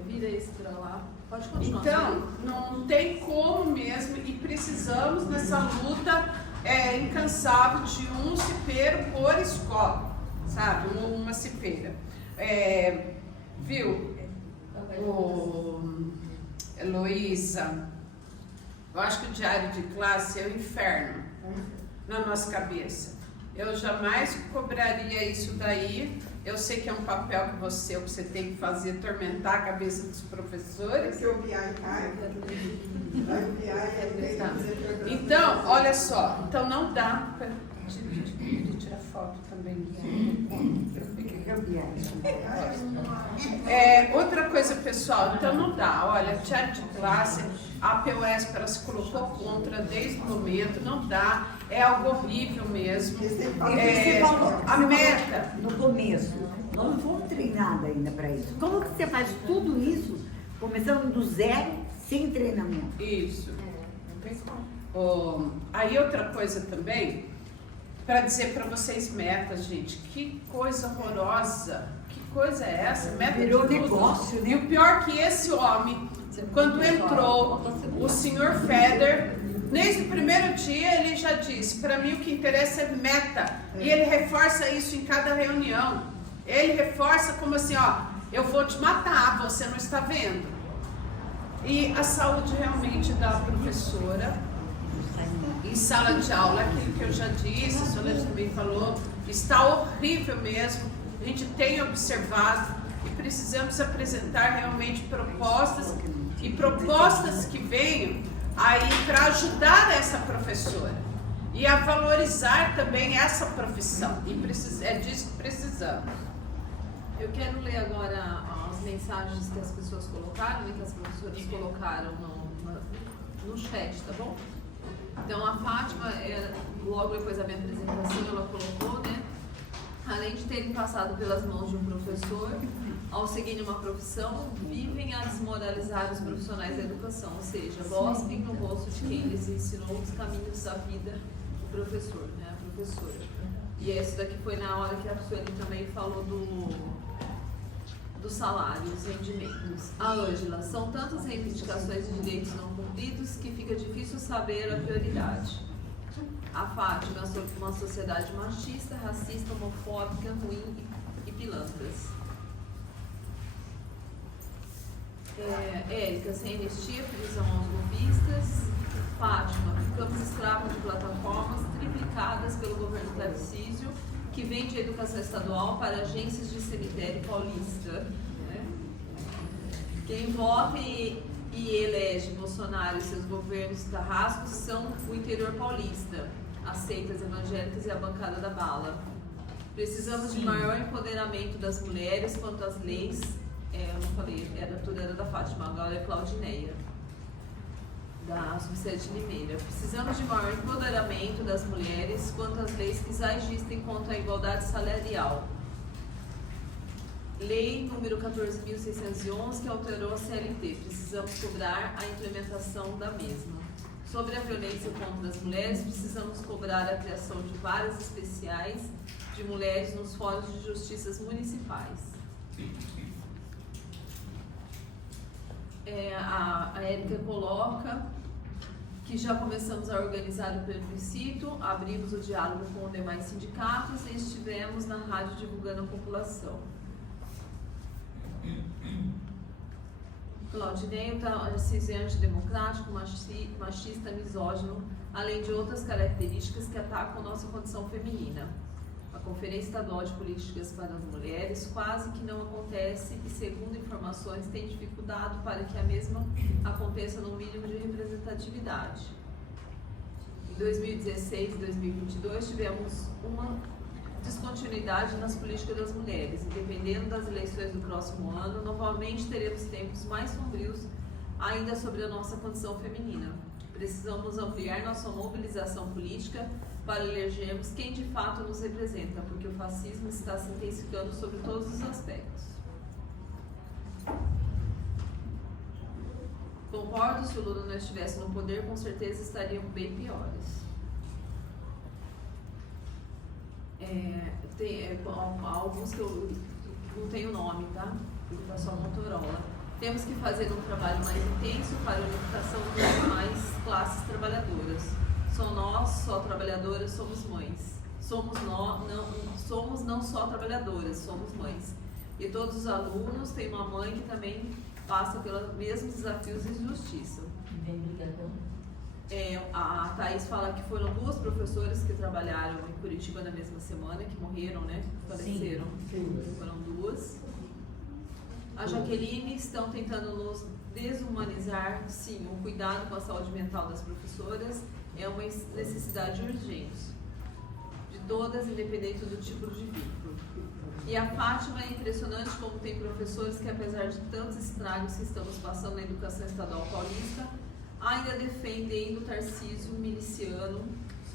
Vira esse pra lá. Pode continuar. então, não tem como mesmo e precisamos nessa luta incansável de um cipeiro por escola, sabe? Uma cipeira. Viu, Heloísa, eu acho que o diário de classe é o inferno na nossa cabeça. Eu jamais cobraria isso daí. Eu sei que é um papel que você tem que fazer, atormentar a cabeça dos professores. Porque o BI cai. Então, olha só, então não dá para tirar foto também. Outra coisa, pessoal, então não dá. Olha, diário de classe, a PUESP ela se colocou contra desde o momento, não dá. É algo horrível mesmo. A meta. No começo, nós não fomos treinados ainda para isso. Como que você faz tudo isso, começando do zero, sem treinamento? Isso. Aí outra coisa também, para dizer para vocês metas, gente, que coisa horrorosa. Que coisa é essa? Meta Virou de tudo. negócio, né? E o pior que esse homem, quando entrou, o senhor Feder, desde o primeiro dia ele já disse, para mim o que interessa é meta. E ele reforça isso em cada reunião. Ele reforça como assim, eu vou te matar, você não está vendo. E a saúde realmente da professora, em sala de aula, aquilo que eu já disse, a Solange também falou, está horrível mesmo. A gente tem observado e precisamos apresentar realmente propostas e propostas que venham aí para ajudar essa professora e a valorizar também essa profissão. E é disso que precisamos. Eu quero ler agora as mensagens que as pessoas colocaram e que as professoras colocaram no chat, tá bom? Então a Fátima, logo depois da minha apresentação, ela colocou, né? Além de terem passado pelas mãos de um professor, ao seguirem uma profissão, vivem a desmoralizar os profissionais da educação, ou seja, gospem no rosto de quem lhes ensinou os caminhos da vida, o professor, né? A professora. E esse daqui foi na hora que a Sueli também falou do salário, dos rendimentos. A Ângela, são tantas reivindicações de direitos não cumpridos que fica difícil saber a prioridade. A Fátima, uma sociedade machista, racista, homofóbica, ruim e pilantras. Érica, sem anistia, prisão aos golpistas. Fátima, ficamos escravos de plataformas triplicadas pelo governo Tarcísio, que vende a educação estadual para agências de cemitério paulista. Né? Quem vota e elege Bolsonaro e seus governos carrascos são o interior paulista, as seitas evangélicas e a bancada da bala. Precisamos de maior empoderamento das mulheres quanto às leis. Eu não falei, tudo era da Fátima, agora é Claudineia, da subsede de Limeira. Precisamos de maior empoderamento das mulheres quanto às leis que já existem contra a igualdade salarial. Lei número 14.611, que alterou a CLT. Precisamos cobrar a implementação da mesma. Sobre a violência contra as mulheres, precisamos cobrar a criação de varas especiais de mulheres nos fóruns de justiças municipais. A Érica coloca que já começamos a organizar o plebiscito, abrimos o diálogo com os demais sindicatos e estivemos na rádio divulgando a população. Claudinei, o cisne antidemocrático, machista, misógino, além de outras características que atacam nossa condição feminina. A Conferência Estadual de Políticas para as Mulheres quase que não acontece e, segundo informações, tem dificuldade para que a mesma aconteça no mínimo de representatividade. Em 2016 e 2022 tivemos descontinuidade nas políticas das mulheres. E dependendo das eleições do próximo ano, novamente teremos tempos mais sombrios ainda sobre a nossa condição feminina. Precisamos ampliar nossa mobilização política para elegermos quem de fato nos representa, porque o fascismo está se intensificando sobre todos os aspectos. Concordo, se o Lula não estivesse no poder, com certeza estariam bem piores. Tem alguns que eu não tenho nome, tá? Porque é só Motorola. Temos que fazer um trabalho mais intenso para a unificação das demais classes trabalhadoras. Só trabalhadoras, somos mães. Somos não só trabalhadoras, somos mães. E todos os alunos têm uma mãe que também passa pelos mesmos desafios e injustiça. A Thaís fala que foram 2 professoras que trabalharam em Curitiba na mesma semana, que morreram, né? Faleceram. Sim. Foram 2. A Jaqueline, estão tentando nos desumanizar. Sim, o cuidado com a saúde mental das professoras é uma necessidade urgente de todas, independente do tipo de vínculo. E a Fátima, é impressionante como tem professores que, apesar de tantos estragos que estamos passando na educação estadual paulista, ainda defendem o Tarcísio miliciano.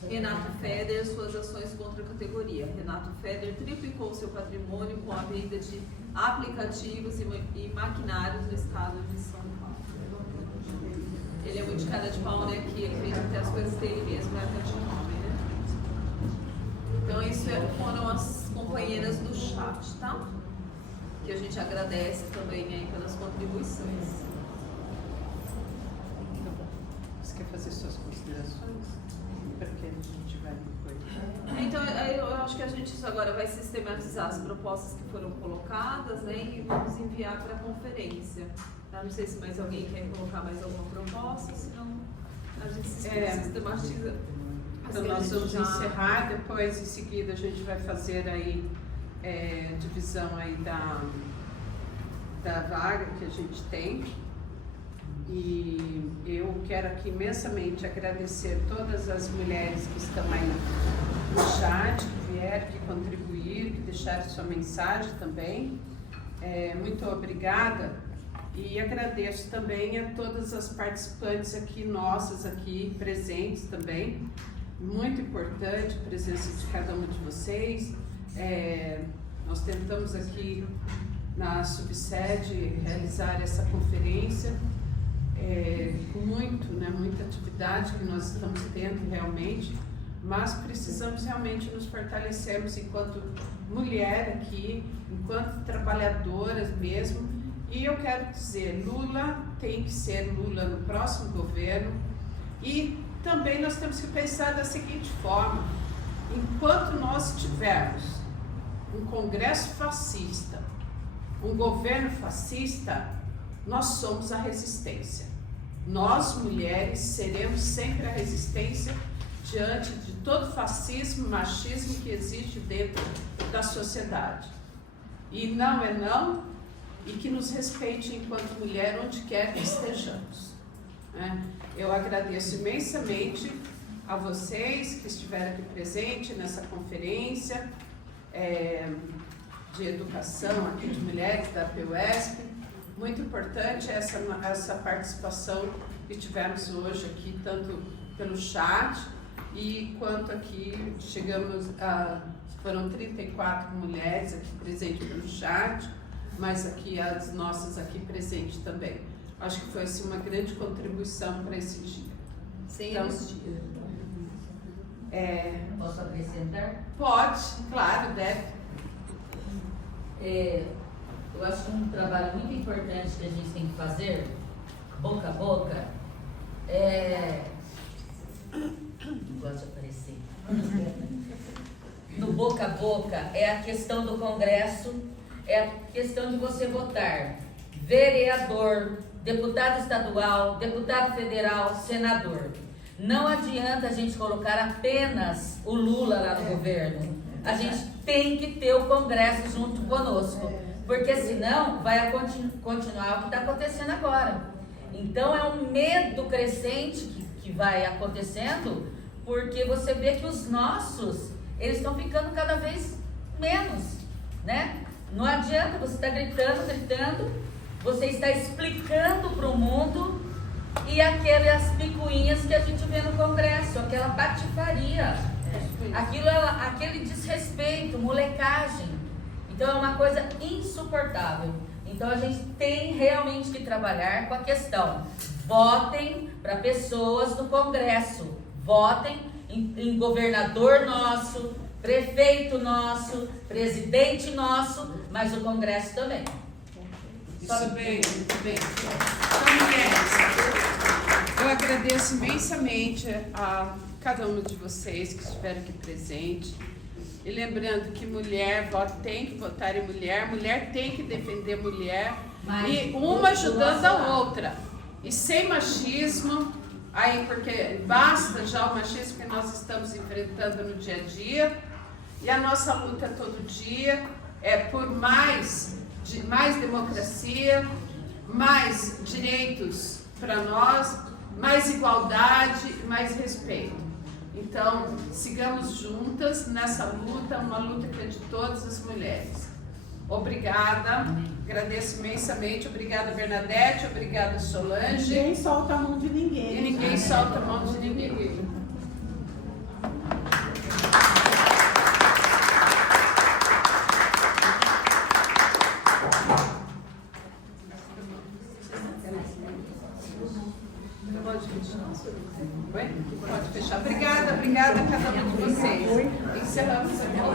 Renato Feder, suas ações contra a categoria. Renato Feder triplicou seu patrimônio com a venda de aplicativos e maquinários no estado de São Paulo. Ele é muito de cara de pau, né? Que ele vende até as coisas dele mesmo, né? Até de nome, né? Então, isso foram as companheiras do chat, tá? Que a gente agradece também aí pelas contribuições. Você quer fazer suas considerações? Para que a gente vai depois. Então, eu acho que a gente agora vai sistematizar as propostas que foram colocadas, né? E vamos enviar para a conferência. Tá? Não sei se mais alguém quer colocar mais alguma proposta, senão a gente sistematiza. Então, nós vamos encerrar, depois, em seguida, a gente vai fazer aí divisão aí da vaga que a gente tem. E eu quero aqui imensamente agradecer todas as mulheres que estão aí no chat, que vieram, que contribuíram, que deixaram sua mensagem também. Muito obrigada. E agradeço também a todas as participantes aqui, nossas aqui presentes também. Muito importante a presença de cada uma de vocês. Nós tentamos aqui na subsede realizar essa conferência com muita atividade que nós estamos tendo realmente, mas precisamos realmente nos fortalecermos enquanto mulher aqui, enquanto trabalhadoras mesmo. E eu quero dizer, Lula tem que ser Lula no próximo governo. E também nós temos que pensar da seguinte forma: enquanto nós tivermos um Congresso fascista, um governo fascista, nós somos a resistência. Nós, mulheres, seremos sempre a resistência diante de todo fascismo, machismo que existe dentro da sociedade. E não é não, e que nos respeite enquanto mulher onde quer que estejamos. Eu agradeço imensamente a vocês que estiveram aqui presentes nessa conferência de educação aqui de mulheres da PUESP. Muito importante essa participação que tivemos hoje aqui, tanto pelo chat e quanto aqui foram 34 mulheres aqui presentes pelo chat, mas aqui as nossas aqui presentes também. Acho que foi assim, uma grande contribuição para esse dia. Sem anistia. Posso acrescentar? Pode, claro, deve. Eu acho que um trabalho muito importante que a gente tem que fazer, boca a boca, não gosto de aparecer. No boca a boca é a questão do Congresso, é a questão de você votar vereador, deputado estadual, deputado federal, senador. Não adianta a gente colocar apenas o Lula lá no governo. A gente tem que ter o Congresso junto conosco. Porque senão vai continuar o que está acontecendo agora. Então é um medo crescente que vai acontecendo, porque você vê que os nossos, eles estão ficando cada vez menos, né? Não adianta você estar gritando, você está explicando para o mundo e aquelas picuinhas que a gente vê no Congresso, aquela patifaria, aquele desrespeito, molecagem. Então é uma coisa insuportável. Então a gente tem realmente que trabalhar com a questão. Votem para pessoas no Congresso, votem em governador nosso, prefeito nosso, presidente nosso, mas o Congresso também. Isso bem, muito bem. Então, mulheres, eu agradeço imensamente a cada uma de vocês que estiveram aqui presente. E lembrando que mulher tem que votar em mulher, mulher tem que defender mulher, e uma ajudando a outra. E sem machismo, aí porque basta já o machismo que nós estamos enfrentando no dia a dia, e a nossa luta todo dia é por mais democracia, mais direitos para nós, mais igualdade, mais respeito. Então, sigamos juntas nessa luta, uma luta que é de todas as mulheres. Obrigada, agradeço imensamente, obrigada Bernadette, obrigada Solange. Ninguém solta a mão de ninguém. E ninguém solta a mão de ninguém. Pode fechar. Obrigada a cada um de vocês. Encerramos a reunião.